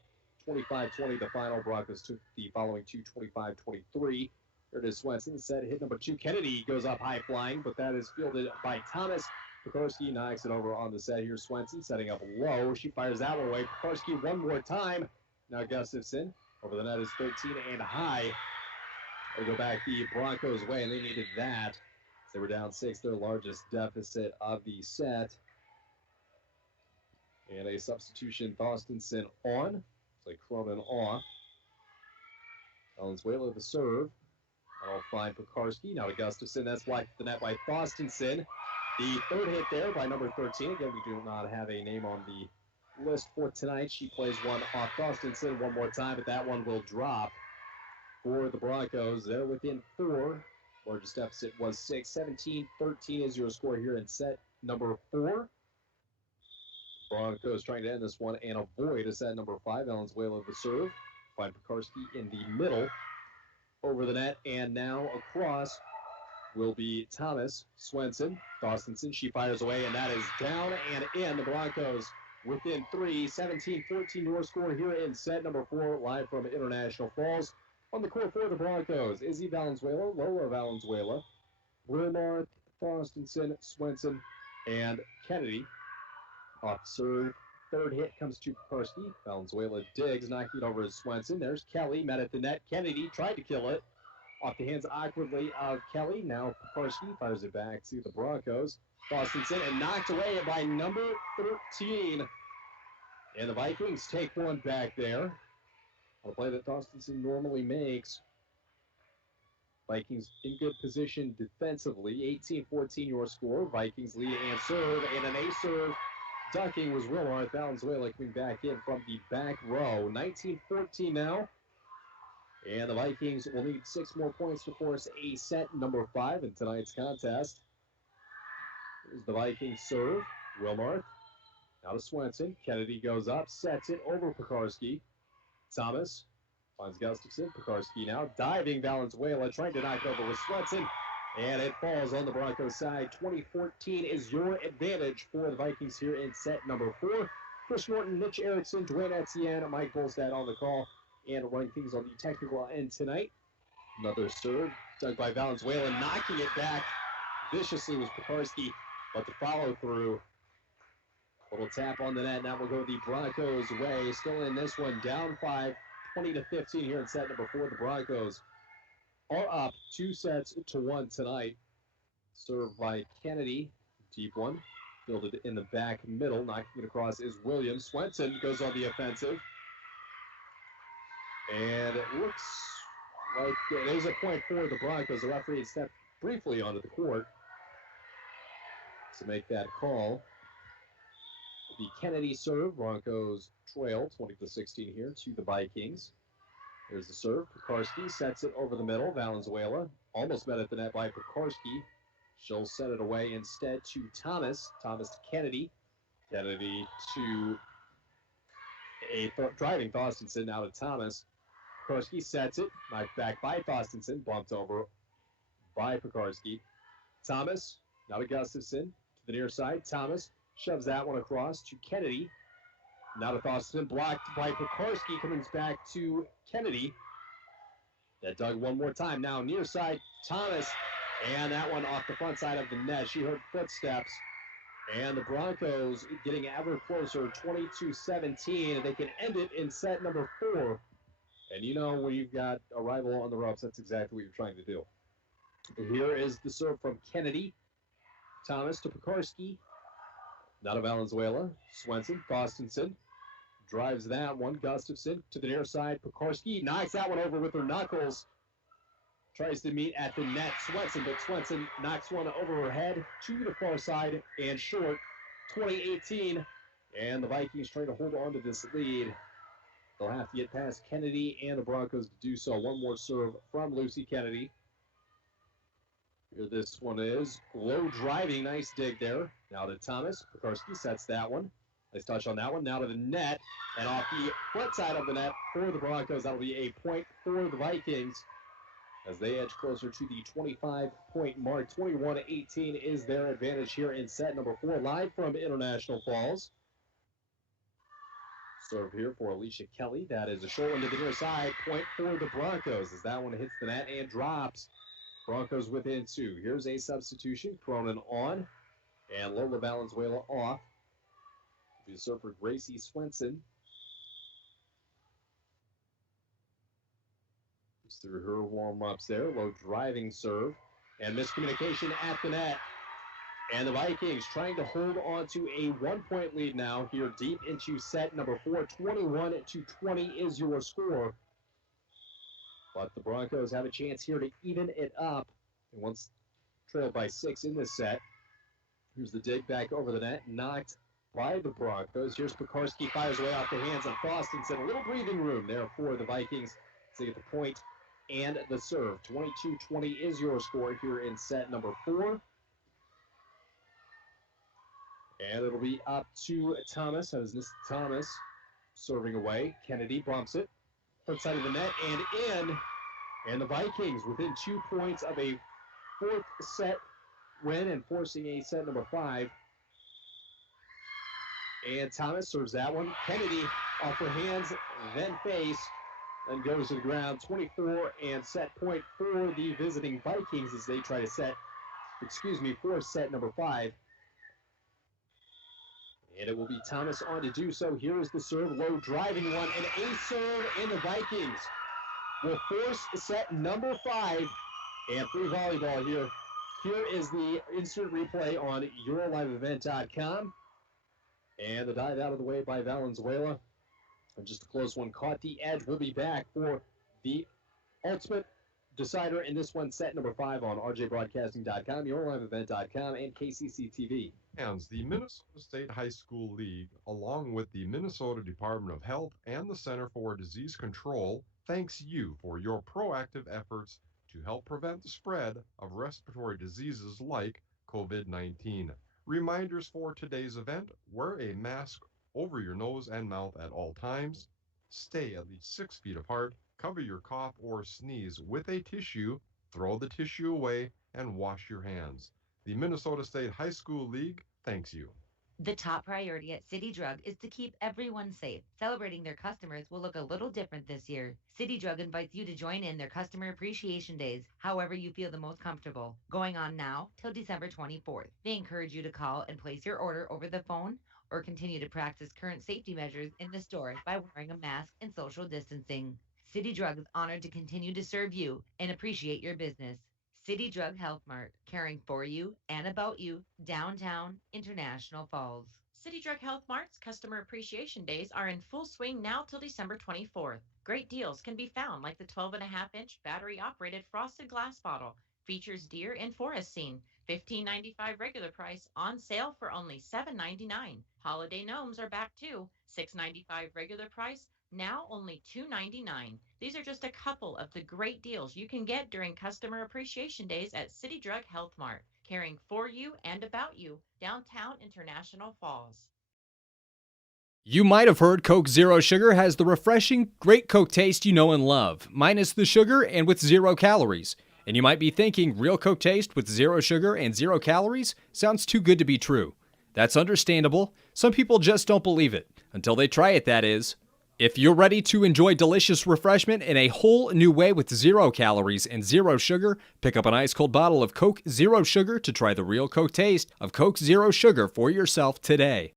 25-20. The final. Broncos took the following two 25-23. Here it is, Swenson set hit number 2. Kennedy goes up high flying, but that is fielded by Thomas. Pekarski knocks it over on the set. Here's Swenson setting up low. She fires that one away. Pekarski one more time. Now Gustafson over the net is 13 and high. They go back the Broncos' way, and they needed that. They were down 6, their largest deficit of the set. And a substitution, Thorstensen on. It's like Cronin off. Valenzuela the serve. That'll find Pekarski. Now to Gustafson. That's wiped the net by Thorstensen. The third hit there by number 13. Again, we do not have a name on the list for tonight. She plays one off Thorstensen one more time, but that one will drop for the Broncos. They're within 4. Largest deficit was 6. 17-13 is your score here in set number 4. Broncos trying to end this one and avoid a set number 5. Valenzuela the serve. Find Pekarski in the middle. Over the net, and now across will be Thomas. Swenson, Dawsonson, she fires away, and that is down and in. The Broncos within 3, 17-14 your score here in set number 4, live from International Falls. On the court for the Broncos, Izzy Valenzuela, Lola Valenzuela, Wilmarth, Dawsonson, Swenson, and Kennedy. Off serve. Third hit comes to Pekarski. Valenzuela digs, knocking it over to Swenson. There's Kelly, met at the net. Kennedy tried to kill it. Off the hands awkwardly of Kelly. Now Pekarski fires it back to the Broncos. Dawsonson, and knocked away by number 13. And the Vikings take one back there. A play that Dawsonson normally makes. Vikings in good position defensively. 18-14 your score. Vikings lead and serve, and an ace serve. Ducking was Wilmarth. Valenzuela coming back in from the back row. 19-14 now. And the Vikings will need 6 more points to force a set number 5 in tonight's contest. Here's the Vikings serve. Wilmarth. Now to Swenson. Kennedy goes up, sets it over Pekarski. Thomas finds Gustafson. Pekarski now diving Valenzuela, trying to knock over with Swenson. And it falls on the Broncos side. 2014 is your advantage for the Vikings here in set number 4. Chris Norton, Mitch Erickson, Dwayne Etienne, Mike Bolstad on the call, and running things on the technical end tonight. Another serve dug by Valenzuela, knocking it back viciously was Pekarski, but the follow through. Little tap on the net. Now we'll go the Broncos' way. Still in this one, down 5, 20-15 here in set number 4. The Broncos are up 2-1 tonight. Served by Kennedy. Deep one. Fielded in the back middle. Knocking it across is Williams. Swenson goes on the offensive. And it looks like it is a point for the Broncos. The referee had stepped briefly onto the court to make that call. The Kennedy serve. Broncos trail 20-16 here to the Vikings. There's the serve. Pekarski sets it over the middle. Valenzuela almost met at the net by Pekarski. She'll set it away instead to Thomas. Thomas to Kennedy. Kennedy to a driving Thorstenson. Now to Thomas. Pekarski sets it. Knocked back by Thorstenson. Bumped over by Pekarski. Thomas. Now to Gustafson. To the near side. Thomas shoves that one across to Kennedy. Now to Thorstenson, blocked by Pekarski, coming back to Kennedy. That dug one more time. Now near side, Thomas, and that one off the front side of the net. She heard footsteps, and the Broncos getting ever closer, 22-17. They can end it in set number 4. And you know, when you've got a rival on the ropes, that's exactly what you're trying to do. Here is the serve from Kennedy. Thomas to Pekarski. Now to Valenzuela. Swenson, Thorstenson drives that one. Gustafson to the near side. Pekarski knocks that one over with her knuckles. Tries to meet at the net. Swenson, but Swenson knocks one over her head to the far side and short. 20-18. And the Vikings trying to hold on to this lead. They'll have to get past Kennedy and the Broncos to do so. One more serve from Lucy Kennedy. Here this one is. Low driving, nice dig there. Now to Thomas. Pekarski sets that one. Nice touch on that one. Now to the net. And off the front side of the net for the Broncos. That'll be a point for the Vikings as they edge closer to the 25-point mark. 21-18 is their advantage here in set number 4. Live from International Falls. Serve here for Alicia Kelly. That is a short one to the near side. Point for the Broncos as that one hits the net and drops. Broncos within 2. Here's a substitution. Cronin on. And Lola Valenzuela off. The serve for Gracie Swenson. Just through her warm-ups there. Low driving serve. And miscommunication at the net. And the Vikings trying to hold on to a 1-point lead now here deep into set number 4. 21-20 is your score. But the Broncos have a chance here to even it up. And once trailed by 6 in this set. Here's the dig back over the net. Knocked by the Broncos. Here's Pekarski, fires away off the hands of Thorstenson. A little breathing room there for the Vikings to get the point and the serve. 22-20 is your score here in set number 4. And it'll be up to Thomas, as this Thomas serving away. Kennedy bumps it. Front side of the net and in. And the Vikings within 2 points of a fourth set win and forcing a set number 5. And Thomas serves that one. Kennedy off her hands, then face, then goes to the ground. 24 and set point for the visiting Vikings as they try to force set number 5. And it will be Thomas on to do so. Here is the serve, low driving one, an ace serve, and the Vikings will force set number 5 and free volleyball here. Here is the instant replay on EuroLiveEvent.com. And the dive out of the way by Valenzuela. And just a close one, caught the edge. We'll be back for the ultimate decider in this one, set number 5 on RJBroadcasting.com, EuroLiveEvent.com, and KCC TV. And the Minnesota State High School League, along with the Minnesota Department of Health and the Center for Disease Control, thanks you for your proactive efforts to help prevent the spread of respiratory diseases like COVID-19. Reminders for today's event: wear a mask over your nose and mouth at all times, stay at least 6 feet apart, cover your cough or sneeze with a tissue, throw the tissue away, and wash your hands. The Minnesota State High School League thanks you. The top priority at City Drug is to keep everyone safe. Celebrating their customers will look a little different this year. City Drug invites you to join in their Customer Appreciation Days, however you feel the most comfortable, going on now till December 24th. They encourage you to call and place your order over the phone or continue to practice current safety measures in the store by wearing a mask and social distancing. City Drug is honored to continue to serve you and appreciate your business. City Drug Health Mart, caring for you and about you, downtown International Falls. City Drug Health Mart's Customer Appreciation Days are in full swing now till December 24th. Great deals can be found like the 12.5-inch battery-operated frosted glass bottle. Features deer and forest scene. $15.95 regular price, on sale for only $7.99. Holiday gnomes are back too. $6.95 regular price, now only $2.99. These are just a couple of the great deals you can get during Customer Appreciation Days at City Drug Health Mart, caring for you and about you, downtown International Falls. You might have heard Coke Zero Sugar has the refreshing, great Coke taste you know and love, minus the sugar and with 0 calories. And you might be thinking, real Coke taste with 0 sugar and 0 calories? Sounds too good to be true. That's understandable. Some people just don't believe it. Until they try it, that is. If you're ready to enjoy delicious refreshment in a whole new way with 0 calories and 0 sugar, pick up an ice-cold bottle of Coke Zero Sugar to try the real Coke taste of Coke Zero Sugar for yourself today.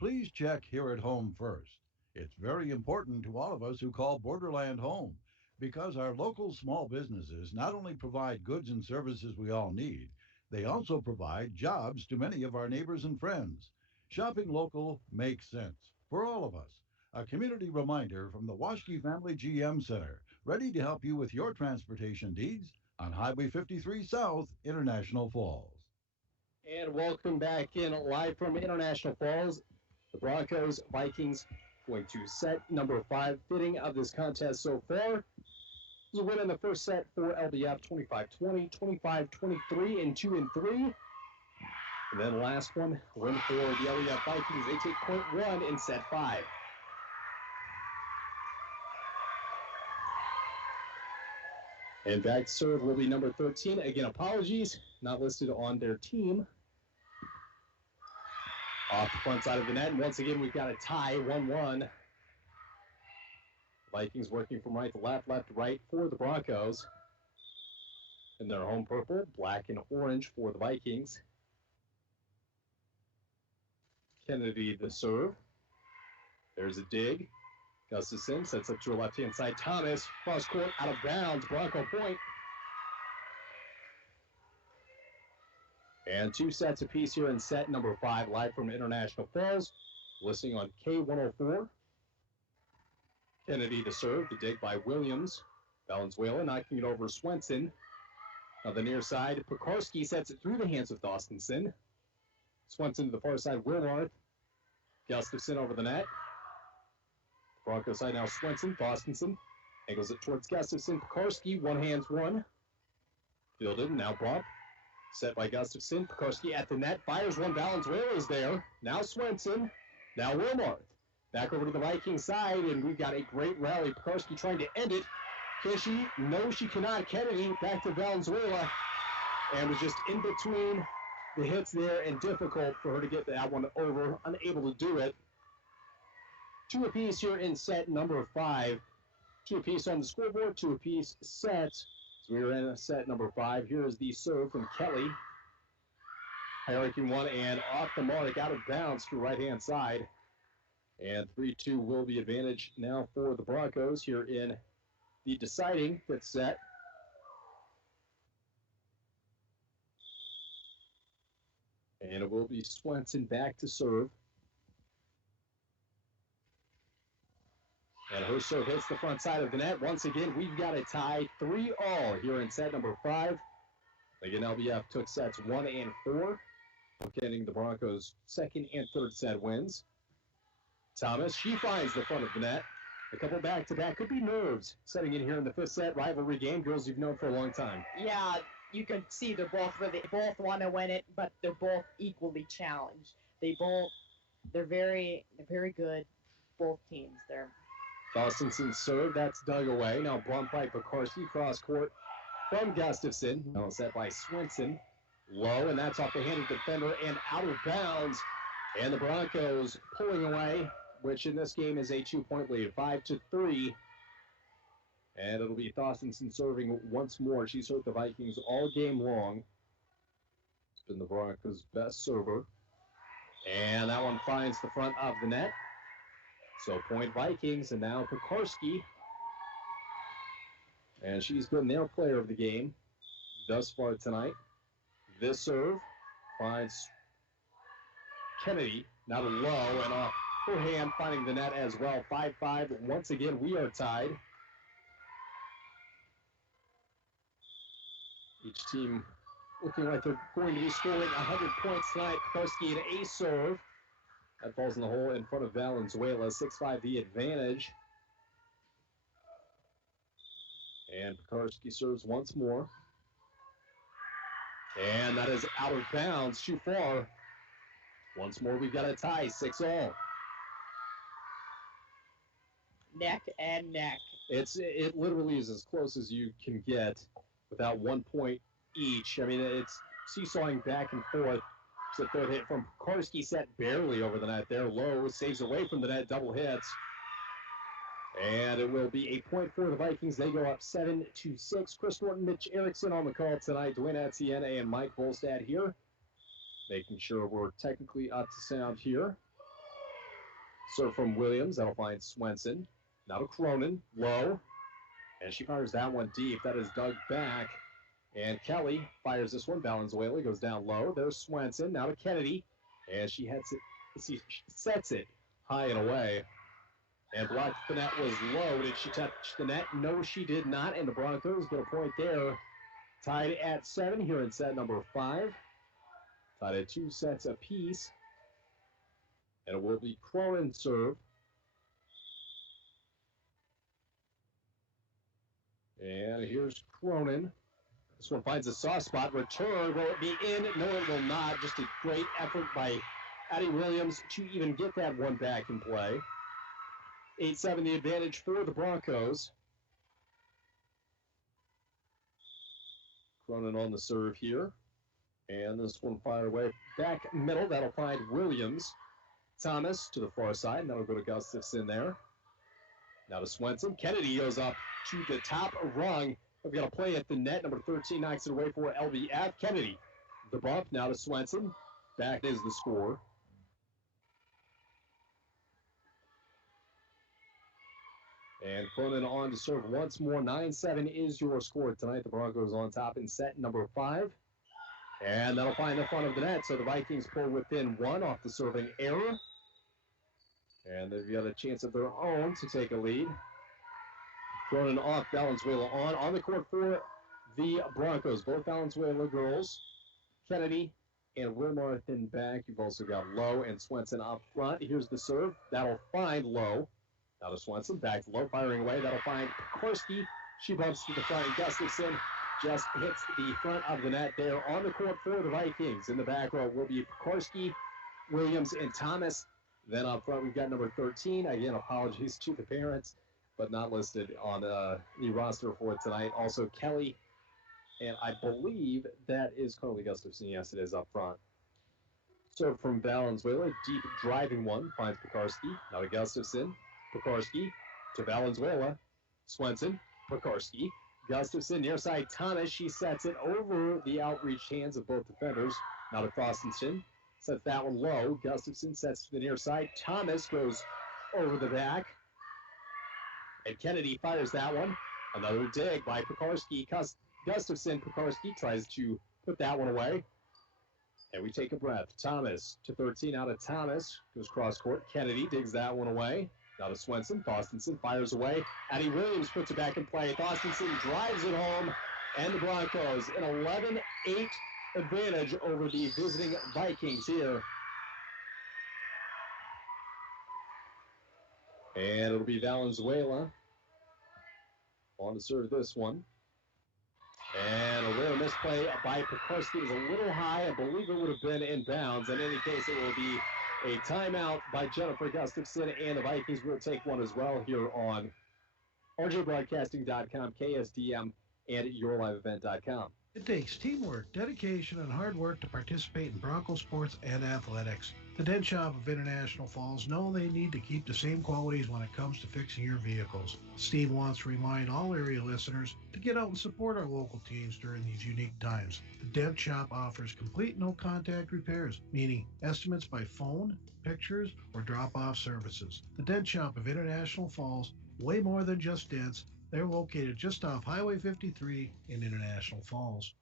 Please check Here at Home first. It's very important to all of us who call Borderland home, because our local small businesses not only provide goods and services we all need, they also provide jobs to many of our neighbors and friends. Shopping local makes sense for all of us. A community reminder from the Waschke Family GM Center, ready to help you with your transportation needs on Highway 53 South, International Falls. And welcome back in live from International Falls. The Broncos Vikings going to set number 5 fitting of this contest so far. This is a win in the first set for LDF, 25-20, 25-23, and 2 and 3. And then last one, win for the LDF Vikings. They take point 1 in set 5. And back to serve will be number 13. Again, apologies, not listed on their team. Off the front side of the net, and once again, we've got a tie, 1-1. Vikings working from right to left, left to right for the Broncos. In their home purple, black and orange for the Vikings. Kennedy the serve. There's a dig. Gustafson sets up to a left-hand side. Thomas, cross court, out of bounds, Bronco point. And 2 sets apiece here in set number 5, live from International Falls. Listening on K104. Kennedy to serve, the dig by Williams. Valenzuela knocking it over Swenson. On the near side, Pekarski sets it through the hands of Dostinson. Swenson to the far side, Willard. Gustafson over the net. Bronco side now Swenson, Dostinson. Angles it towards Gustafson. Pekarski, one hands one. Fielded, now bump. Set by Gustafson. Pekarski at the net. Fires one. Valenzuela is there. Now Swenson. Now Wilmarth. Back over to the Viking side, and we've got a great rally. Pekarski trying to end it. Can she? No, she cannot. Kennedy back to Valenzuela. And was just in between the hits there and difficult for her to get that one over. Unable to do it. 2 apiece here in set number 5. 2 apiece on the scoreboard, 2 apiece set. So we're in set number 5. Here is the serve from Kelly. High-arcing one and off the mark, out of bounds to right-hand side. And 3-2 will be advantage now for the Broncos here in the deciding 5th set. And it will be Swenson back to serve. And her serve hits the front side of the net. Once again, we've got a tie 3-all here in set number 5. Again, LBF took sets 1 and 4, getting the Broncos' 2nd and 3rd set wins. Thomas, she finds the front of the net. A couple back-to-back. Could be nerves setting in here in the 5th set. Rivalry game. Girls you've known for a long time. Yeah, you can see they're both want to win it, but they're both equally challenged. They're very good, both teams. They're Dawsonson's serve, that's dug away. Now bumped by Pekarski, cross court from Gustafson. Now set by Swenson. Low, and that's off the hand of the defender and out of bounds. And the Broncos pulling away, which in this game is a 2-point lead, 5-3. And it'll be Dawsonson serving once more. She's hurt the Vikings all game long. It's been the Broncos' best server. And that one finds the front of the net. So point Vikings, and now Pekarski. And she's been their player of the game thus far tonight. This serve finds Kennedy, now to low, and off her hand finding the net as well. 5-5. Once again, we are tied. Each team looking like they're going to be scoring 100 points tonight. Pekarski an ace serve. That falls in the hole in front of Valenzuela. 6-5 the advantage. And Pekarski serves once more. And that is out of bounds, too far. Once more, we've got a tie, 6-all. Neck and neck. It literally is as close as you can get without 1 point each. I mean, it's seesawing back and forth. It's the third hit from Pekarski, set barely over the net there. Low saves away from the net, double hits. And it will be a point for the Vikings. They go up 7-6. Chris Norton, Mitch Erickson on the call tonight. Dwayne Atienne and Mike Volstad here. Making sure we're technically up to sound here. Serve from Williams. That'll find Swenson. Now to Cronin. Low. And she fires that one deep. That is dug back. And Kelly fires this one. Valenzuela goes down low. There's Swenson. Now to Kennedy. And she hits it. She sets it high and away. And blocked the net was low. Did she touch the net? No, she did not. And the Broncos get a point there. Tied at 7 here in set number 5. Tied at 2 sets apiece. And it will be Cronin's serve. And here's Cronin. This one finds a soft spot. Return. Will it be in? No, it will not. Just a great effort by Addie Williams to even get that one back in play. 8-7 the advantage for the Broncos. Cronin on the serve here. And this one fired away back middle. That'll find Williams. Thomas to the far side. And that'll go to Gustafson there. Now to Swenson. Kennedy goes up to the top rung. We've got a play at the net. Number 13 knocks it away for LBF. Kennedy. The bump. Now to Swenson. Back is the score. And Cronin on to serve once more. 9-7 is your score tonight. The Broncos on top in set number 5. And that'll find the front of the net. So the Vikings pull within 1 off the serving error. And they've got a chance of their own to take a lead. Cronin off, Valenzuela on the court for the Broncos. Both Valenzuela girls, Kennedy and Wilmarth in back. You've also got Lowe and Swenson up front. Here's the serve. That'll find Lowe. Now to Swenson, back to Lowe, firing away. That'll find Pekarski. She bumps to the front. Gustafson just hits the front of the net there on the court for the Vikings. In the back row will be Pekarski, Williams, and Thomas. Then up front, we've got number 13. Again, apologies to the parents, but not listed on the roster for tonight. Also, Kelly, and I believe that is Carly Gustafson. Yes, it is up front. So from Valenzuela, deep driving one, finds Pekarski. Now to Gustafson. Pekarski to Valenzuela. Swenson. Pekarski. Gustafson near side Thomas. She sets it over the outreached hands of both defenders. Now to Frostenson. Sets that one low. Gustafson sets to the near side. Thomas goes over the back. And Kennedy fires that one. Another dig by Pekarski. Gustafson. Pekarski tries to put that one away. And we take a breath. Thomas to 13 out of Thomas. Goes cross court. Kennedy digs that one away. Now to Swenson. Thorstenson fires away. Addie Williams puts it back in play. Thorstenson drives it home. And the Broncos an 11-8 advantage over the visiting Vikings here. And it'll be Valenzuela on to serve this one. And a little misplay by Pekarski. It was a little high. I believe it would have been in bounds. In any case, it will be a timeout by Jennifer Gustafson, and the Vikings will take one as well here on rjbroadcasting.com, KSDM, and yourliveevent.com. It takes teamwork, dedication, and hard work to participate in Bronco sports and athletics. The Dent Shop of International Falls know they need to keep the same qualities when it comes to fixing your vehicles. Steve wants to remind all area listeners to get out and support our local teams during these unique times. The Dent Shop offers complete no-contact repairs, meaning estimates by phone, pictures, or drop-off services. The Dent Shop of International Falls, way more than just dents. They're located just off Highway 53 in International Falls.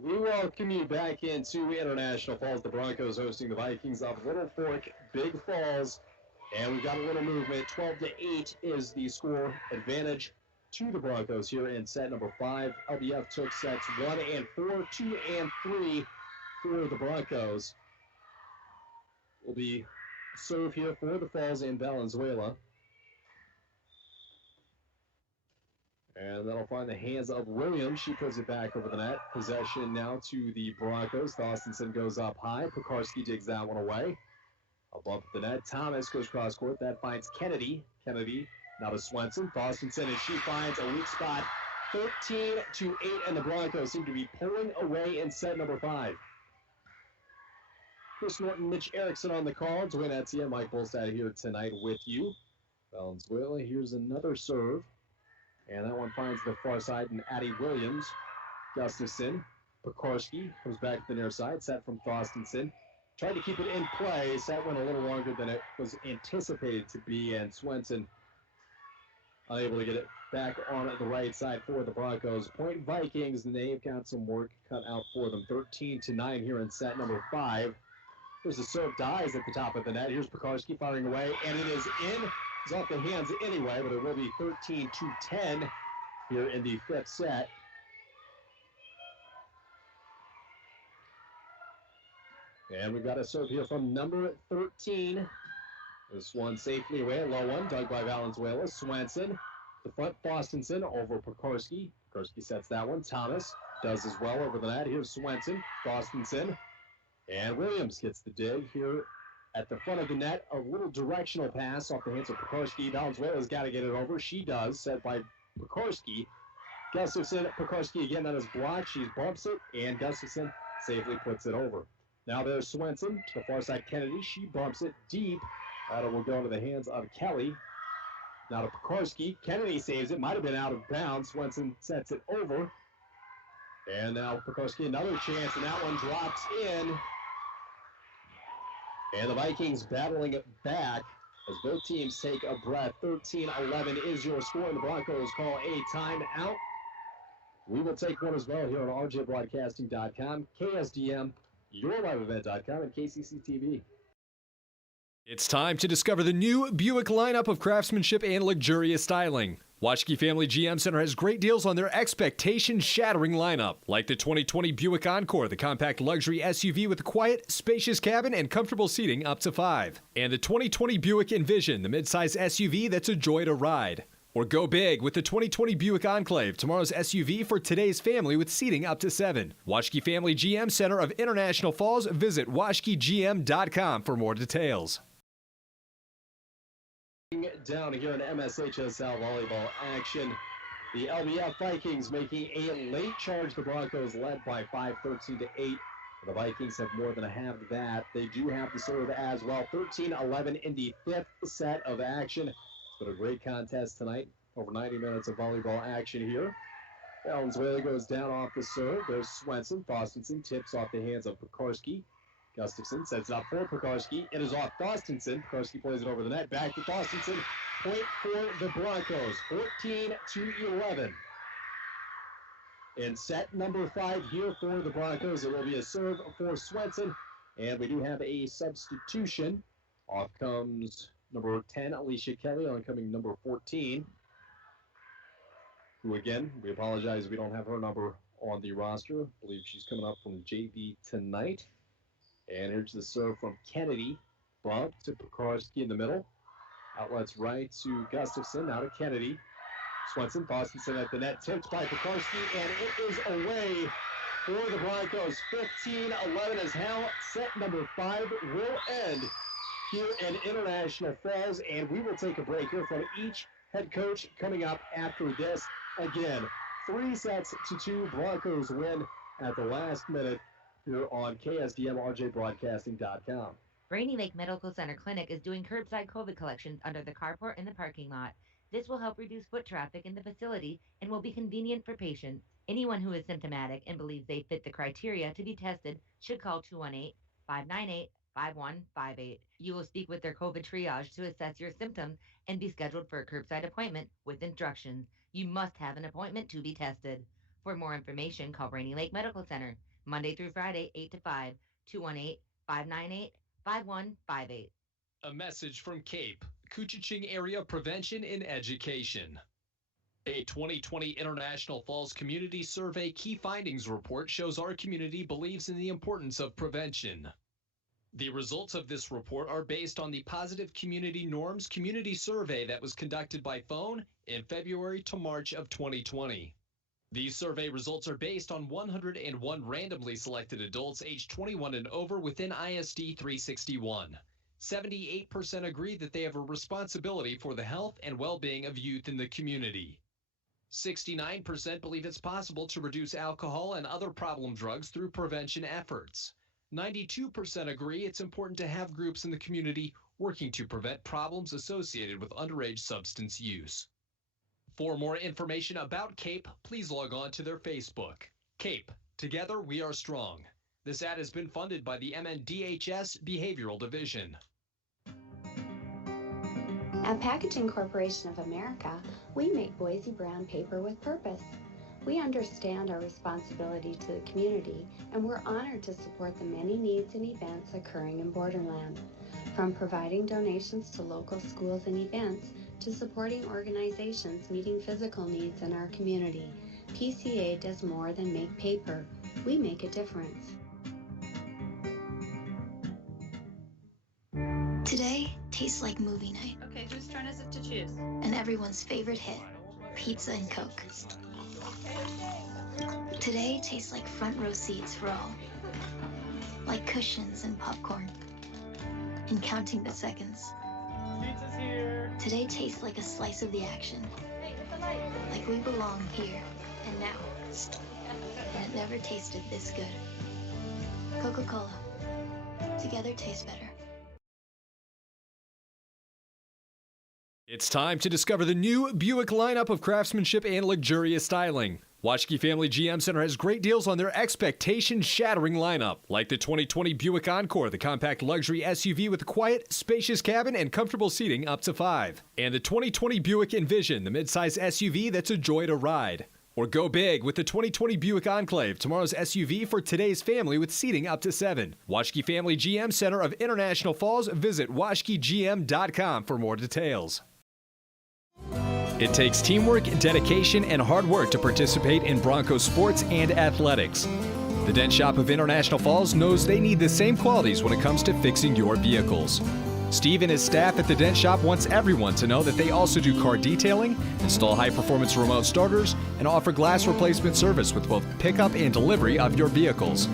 We welcome you back into International Falls. The Broncos hosting the Vikings of Little Fork, Big Falls. And we've got a little movement. 12-8 is the score advantage to the Broncos here in set number 5. LBF took sets 1 and 4, 2 and 3 for the Broncos. Will be serve here for the Falls in Valenzuela. And that'll find the hands of Williams. She puts it back over the net. Possession now to the Broncos. Thorstenson goes up high. Pekarski digs that one away. Above the net, Thomas goes cross court. That finds Kennedy. Kennedy now to Swenson. Thorstenson, and she finds a weak spot. 13-8, and the Broncos seem to be pulling away in set number 5. Chris Norton, Mitch Erickson on the call. Dwayne Etienne, Mike Bolstad here tonight with you. Valenzuela, here's another serve. And that one finds the far side, and Addie Williams. Gustafson. Pekarski comes back to the near side. Set from Thorstenson. Tried to keep it in play. Set went a little longer than it was anticipated to be, and Swenson unable to get it back on the right side for the Broncos. Point Vikings, and they've got some work cut out for them. 13-9 here in set number 5. There's a serve dies at the top of the net. Here's Pekarski firing away, and it is in. It's off the hands anyway, but it will be 13-10 here in the 5th set. And we've got a serve here from number 13. This one safely away, low one, dug by Valenzuela. Swenson, the front, Thorstenson over Pekarski. Pekarski sets that one. Thomas does as well over the net. Here's Swenson, Thorstenson, and Williams gets the dig here at the front of the net. A little directional pass off the hands of Pekarski. Valenzuela's got to get it over. She does, set by Pekarski. Gustafson, Pekarski again, that is blocked. She bumps it, and Gustafson safely puts it over. Now there's Swenson to the far side. Kennedy, she bumps it deep. That will go into the hands of Kelly. Now to Pekarski. Kennedy saves it. Might have been out of bounds. Swenson sets it over. And now Pekarski, another chance, and that one drops in. And the Vikings battling it back as both teams take a breath. 13-11 is your score, and the Broncos call a timeout. We will take one as well here on rjbroadcasting.com, KSDM, yourliveevent.com, and KCC-TV. It's time to discover the new Buick lineup of craftsmanship and luxurious styling. Washke Family GM Center has great deals on their expectation-shattering lineup, like the 2020 Buick Encore, the compact luxury SUV with a quiet, spacious cabin and comfortable seating up to 5. And the 2020 Buick Envision, the midsize SUV that's a joy to ride. Or go big with the 2020 Buick Enclave, tomorrow's SUV for today's family with seating up to 7. Washke Family GM Center of International Falls. Visit washkegm.com for more details. Down here in MSHSL volleyball action, the LBF Vikings making a late charge. The Broncos led by 5, 13-8. The Vikings have more than a half of that. They do have to serve as well. 13-11 in the 5th set of action. It's been a great contest tonight. Over 90 minutes of volleyball action here. Valenzuela goes down off the serve. There's Swenson. Thorstensen tips off the hands of Pekarski. Gustafson sets it up for Pekarski. It is off Thorstensen. Pekarski plays it over the net. Back to Thorstensen. Point for the Broncos. 14-11. In set number 5 here for the Broncos, it will be a serve for Swenson. And we do have a substitution. Off comes number 10, Alicia Kelly, on coming number 14. Who, again, we apologize, we don't have her number on the roster. I believe she's coming up from JV tonight. And here's the serve from Kennedy. Bump to Pekarski in the middle. Outlets right to Gustafson, now to Kennedy. Swenson, Thorstensen at the net, tipped by Pekarski, and it is away for the Broncos. 15-11 is how set number 5 will end here in International Falls, and we will take a break here from each head coach coming up after this. Again, 3-2 Broncos win at the last minute here on KSDM-RJBroadcasting.com. Rainy Lake Medical Center Clinic is doing curbside COVID collections under the carport in the parking lot. This will help reduce foot traffic in the facility and will be convenient for patients. Anyone who is symptomatic and believes they fit the criteria to be tested should call 218-598-5158. You will speak with their COVID triage to assess your symptoms and be scheduled for a curbside appointment with instructions. You must have an appointment to be tested. For more information, call Rainy Lake Medical Center, Monday through Friday, 8 to 5, 218-598-5158. A message from CAPE, Koochiching Area Prevention and Education. A 2020 International Falls Community Survey Key Findings Report shows our community believes in the importance of prevention. The results of this report are based on the Positive Community Norms Community Survey that was conducted by phone in February to March of 2020. These survey results are based on 101 randomly selected adults aged 21 and over within ISD 361. 78% agree that they have a responsibility for the health and well-being of youth in the community. 69% believe it's possible to reduce alcohol and other problem drugs through prevention efforts. 92% agree it's important to have groups in the community working to prevent problems associated with underage substance use. For more information about CAPE, please log on to their Facebook. CAPE, Together We Are Strong. This ad has been funded by the MNDHS Behavioral Division. At Packaging Corporation of America, we make Boise brown paper with purpose. We understand our responsibility to the community, and we're honored to support the many needs and events occurring in Borderland. From providing donations to local schools and events, to supporting organizations meeting physical needs in our community, PCA does more than make paper. We make a difference. Today tastes like movie night. Okay, whose turn is it to choose? And everyone's favorite hit, pizza and Coke. Today tastes like front row seats for all. Like cushions and popcorn. And counting the seconds. Pizza's here. Today tastes like a slice of the action. Like we belong here and now. And it never tasted this good. Coca-Cola. Together tastes better. It's time to discover the new Buick lineup of craftsmanship and luxurious styling. Washke Family GM Center has great deals on their expectation-shattering lineup, like the 2020 Buick Encore, the compact luxury SUV with a quiet, spacious cabin and comfortable seating up to 5. And the 2020 Buick Envision, the midsize SUV that's a joy to ride. Or go big with the 2020 Buick Enclave, tomorrow's SUV for today's family with seating up to 7. Washke Family GM Center of International Falls. Visit washkegm.com for more details. It takes teamwork, dedication, and hard work to participate in Broncos sports and athletics. The Dent Shop of International Falls knows they need the same qualities when it comes to fixing your vehicles. Steve and his staff at the Dent Shop wants everyone to know that they also do car detailing, install high-performance remote starters, and offer glass replacement service with both pickup and delivery of your vehicles.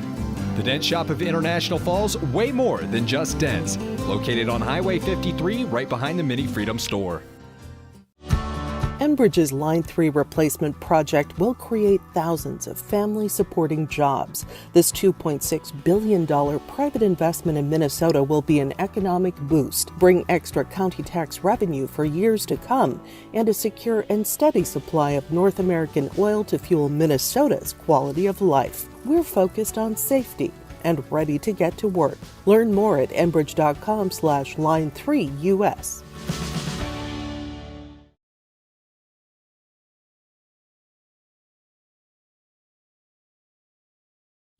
The Dent Shop of International Falls, way more than just dents. Located on Highway 53, right behind the Mini Freedom store. Enbridge's Line 3 replacement project will create thousands of family-supporting jobs. This $2.6 billion private investment in Minnesota will be an economic boost, bring extra county tax revenue for years to come, and a secure and steady supply of North American oil to fuel Minnesota's quality of life. We're focused on safety and ready to get to work. Learn more at enbridge.com/line3US.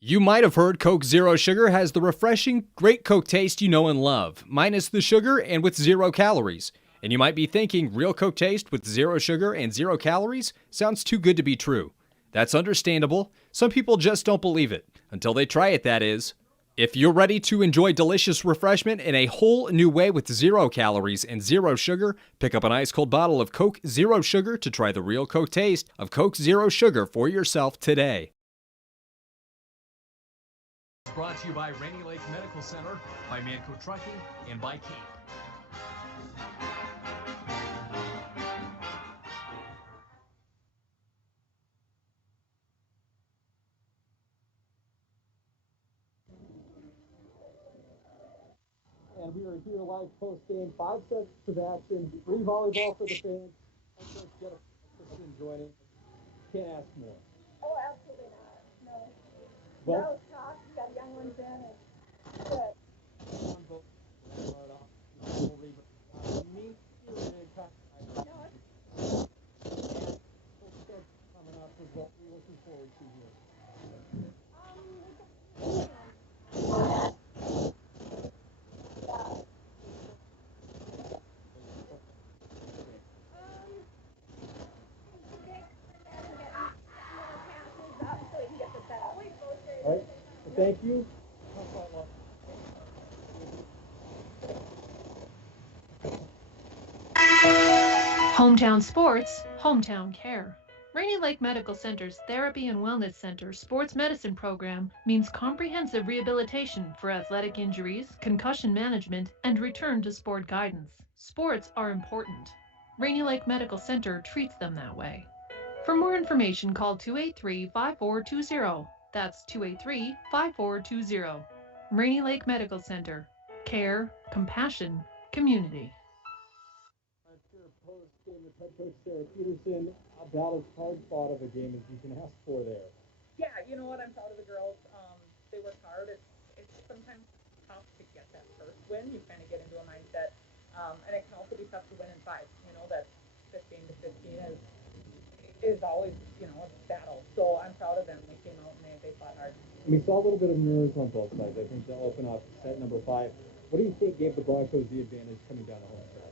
You might have heard Coke Zero Sugar has the refreshing, great Coke taste you know and love, minus the sugar and with 0 calories. And you might be thinking, real Coke taste with 0 sugar and 0 calories? Sounds too good to be true. That's understandable. Some people just don't believe it. Until they try it, that is. If you're ready to enjoy delicious refreshment in a whole new way with 0 calories and 0 sugar, pick up an ice-cold bottle of Coke Zero Sugar to try the real Coke taste of Coke Zero Sugar for yourself today. Brought to you by Rainy Lake Medical Center, by Manco Trucking, and by Cape. And we are here live post-game, 5 sets of action, free volleyball for the fans. Get a person joining. Can't ask more. Oh, absolutely not. No. Well, no, talk. You got young ones in. It's good. Coming up is what we're looking forward to here. All right. Well, thank you. Hometown sports, hometown care. Rainy Lake Medical Center's Therapy and Wellness Center sports medicine program means comprehensive rehabilitation for athletic injuries, concussion management, and return to sport guidance. Sports are important. Rainy Lake Medical Center treats them that way. For more information, call 283-5420. That's 283-5420. Rainy Lake Medical Center. Care, compassion, community. With head coach Sarah Peterson, about as hard-fought of a game as you can ask for there. Yeah, you know what? I'm proud of the girls. They work hard. It's sometimes tough to get that first win. You kind of get into a mindset, and it can also be tough to win in 5. You know that 15 to 15 is always a battle. So I'm proud of them. They came out and they fought hard. We saw a little bit of nerves on both sides. I think they'll open up set number 5. What do you think gave the Broncos the advantage coming down the home stretch?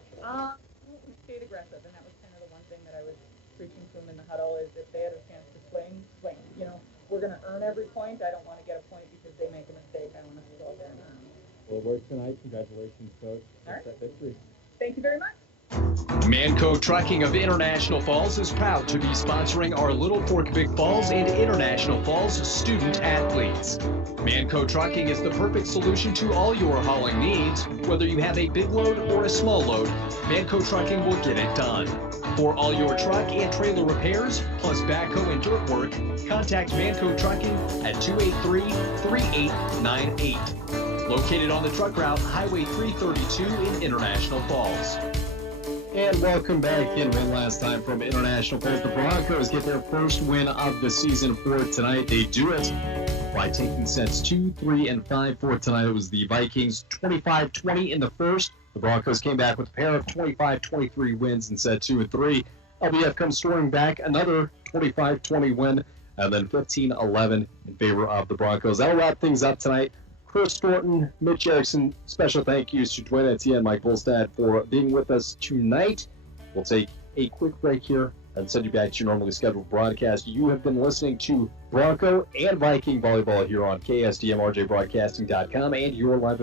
We stayed aggressive, and that was kind of the one thing that I was preaching to them in the huddle is if they had a chance to swing. We're going to earn every point. I don't want to get a point because they make a mistake. I want us to go out there and earn. Well, it worked tonight. Congratulations, Coach. All right. That victory. Thank you very much. Manco Trucking of International Falls is proud to be sponsoring our Little Fork Big Falls and International Falls student athletes. Manco Trucking is the perfect solution to all your hauling needs. Whether you have a big load or a small load, Manco Trucking will get it done. For all your truck and trailer repairs, plus backhoe and dirt work, contact Manco Trucking at 283-3898. Located on the truck route Highway 332 in International Falls. And welcome back in one last time from International Falls. The Broncos get their first win of the season for tonight. They do it by taking sets 2, 3, and 5 for tonight. It was the Vikings 25-20 in the first. The Broncos came back with a pair of 25-23 wins in set 2 and 3. LBF comes storming back, another 25-20 win, and then 15-11 in favor of the Broncos. That'll wrap things up tonight. Chris Thornton, Mitch Erickson, special thank yous to Dwayne Etienne and Mike Bolstad for being with us tonight. We'll take a quick break here and send you back to your normally scheduled broadcast. You have been listening to Bronco and Viking Volleyball here on KSDM, RJBroadcasting.com, and your live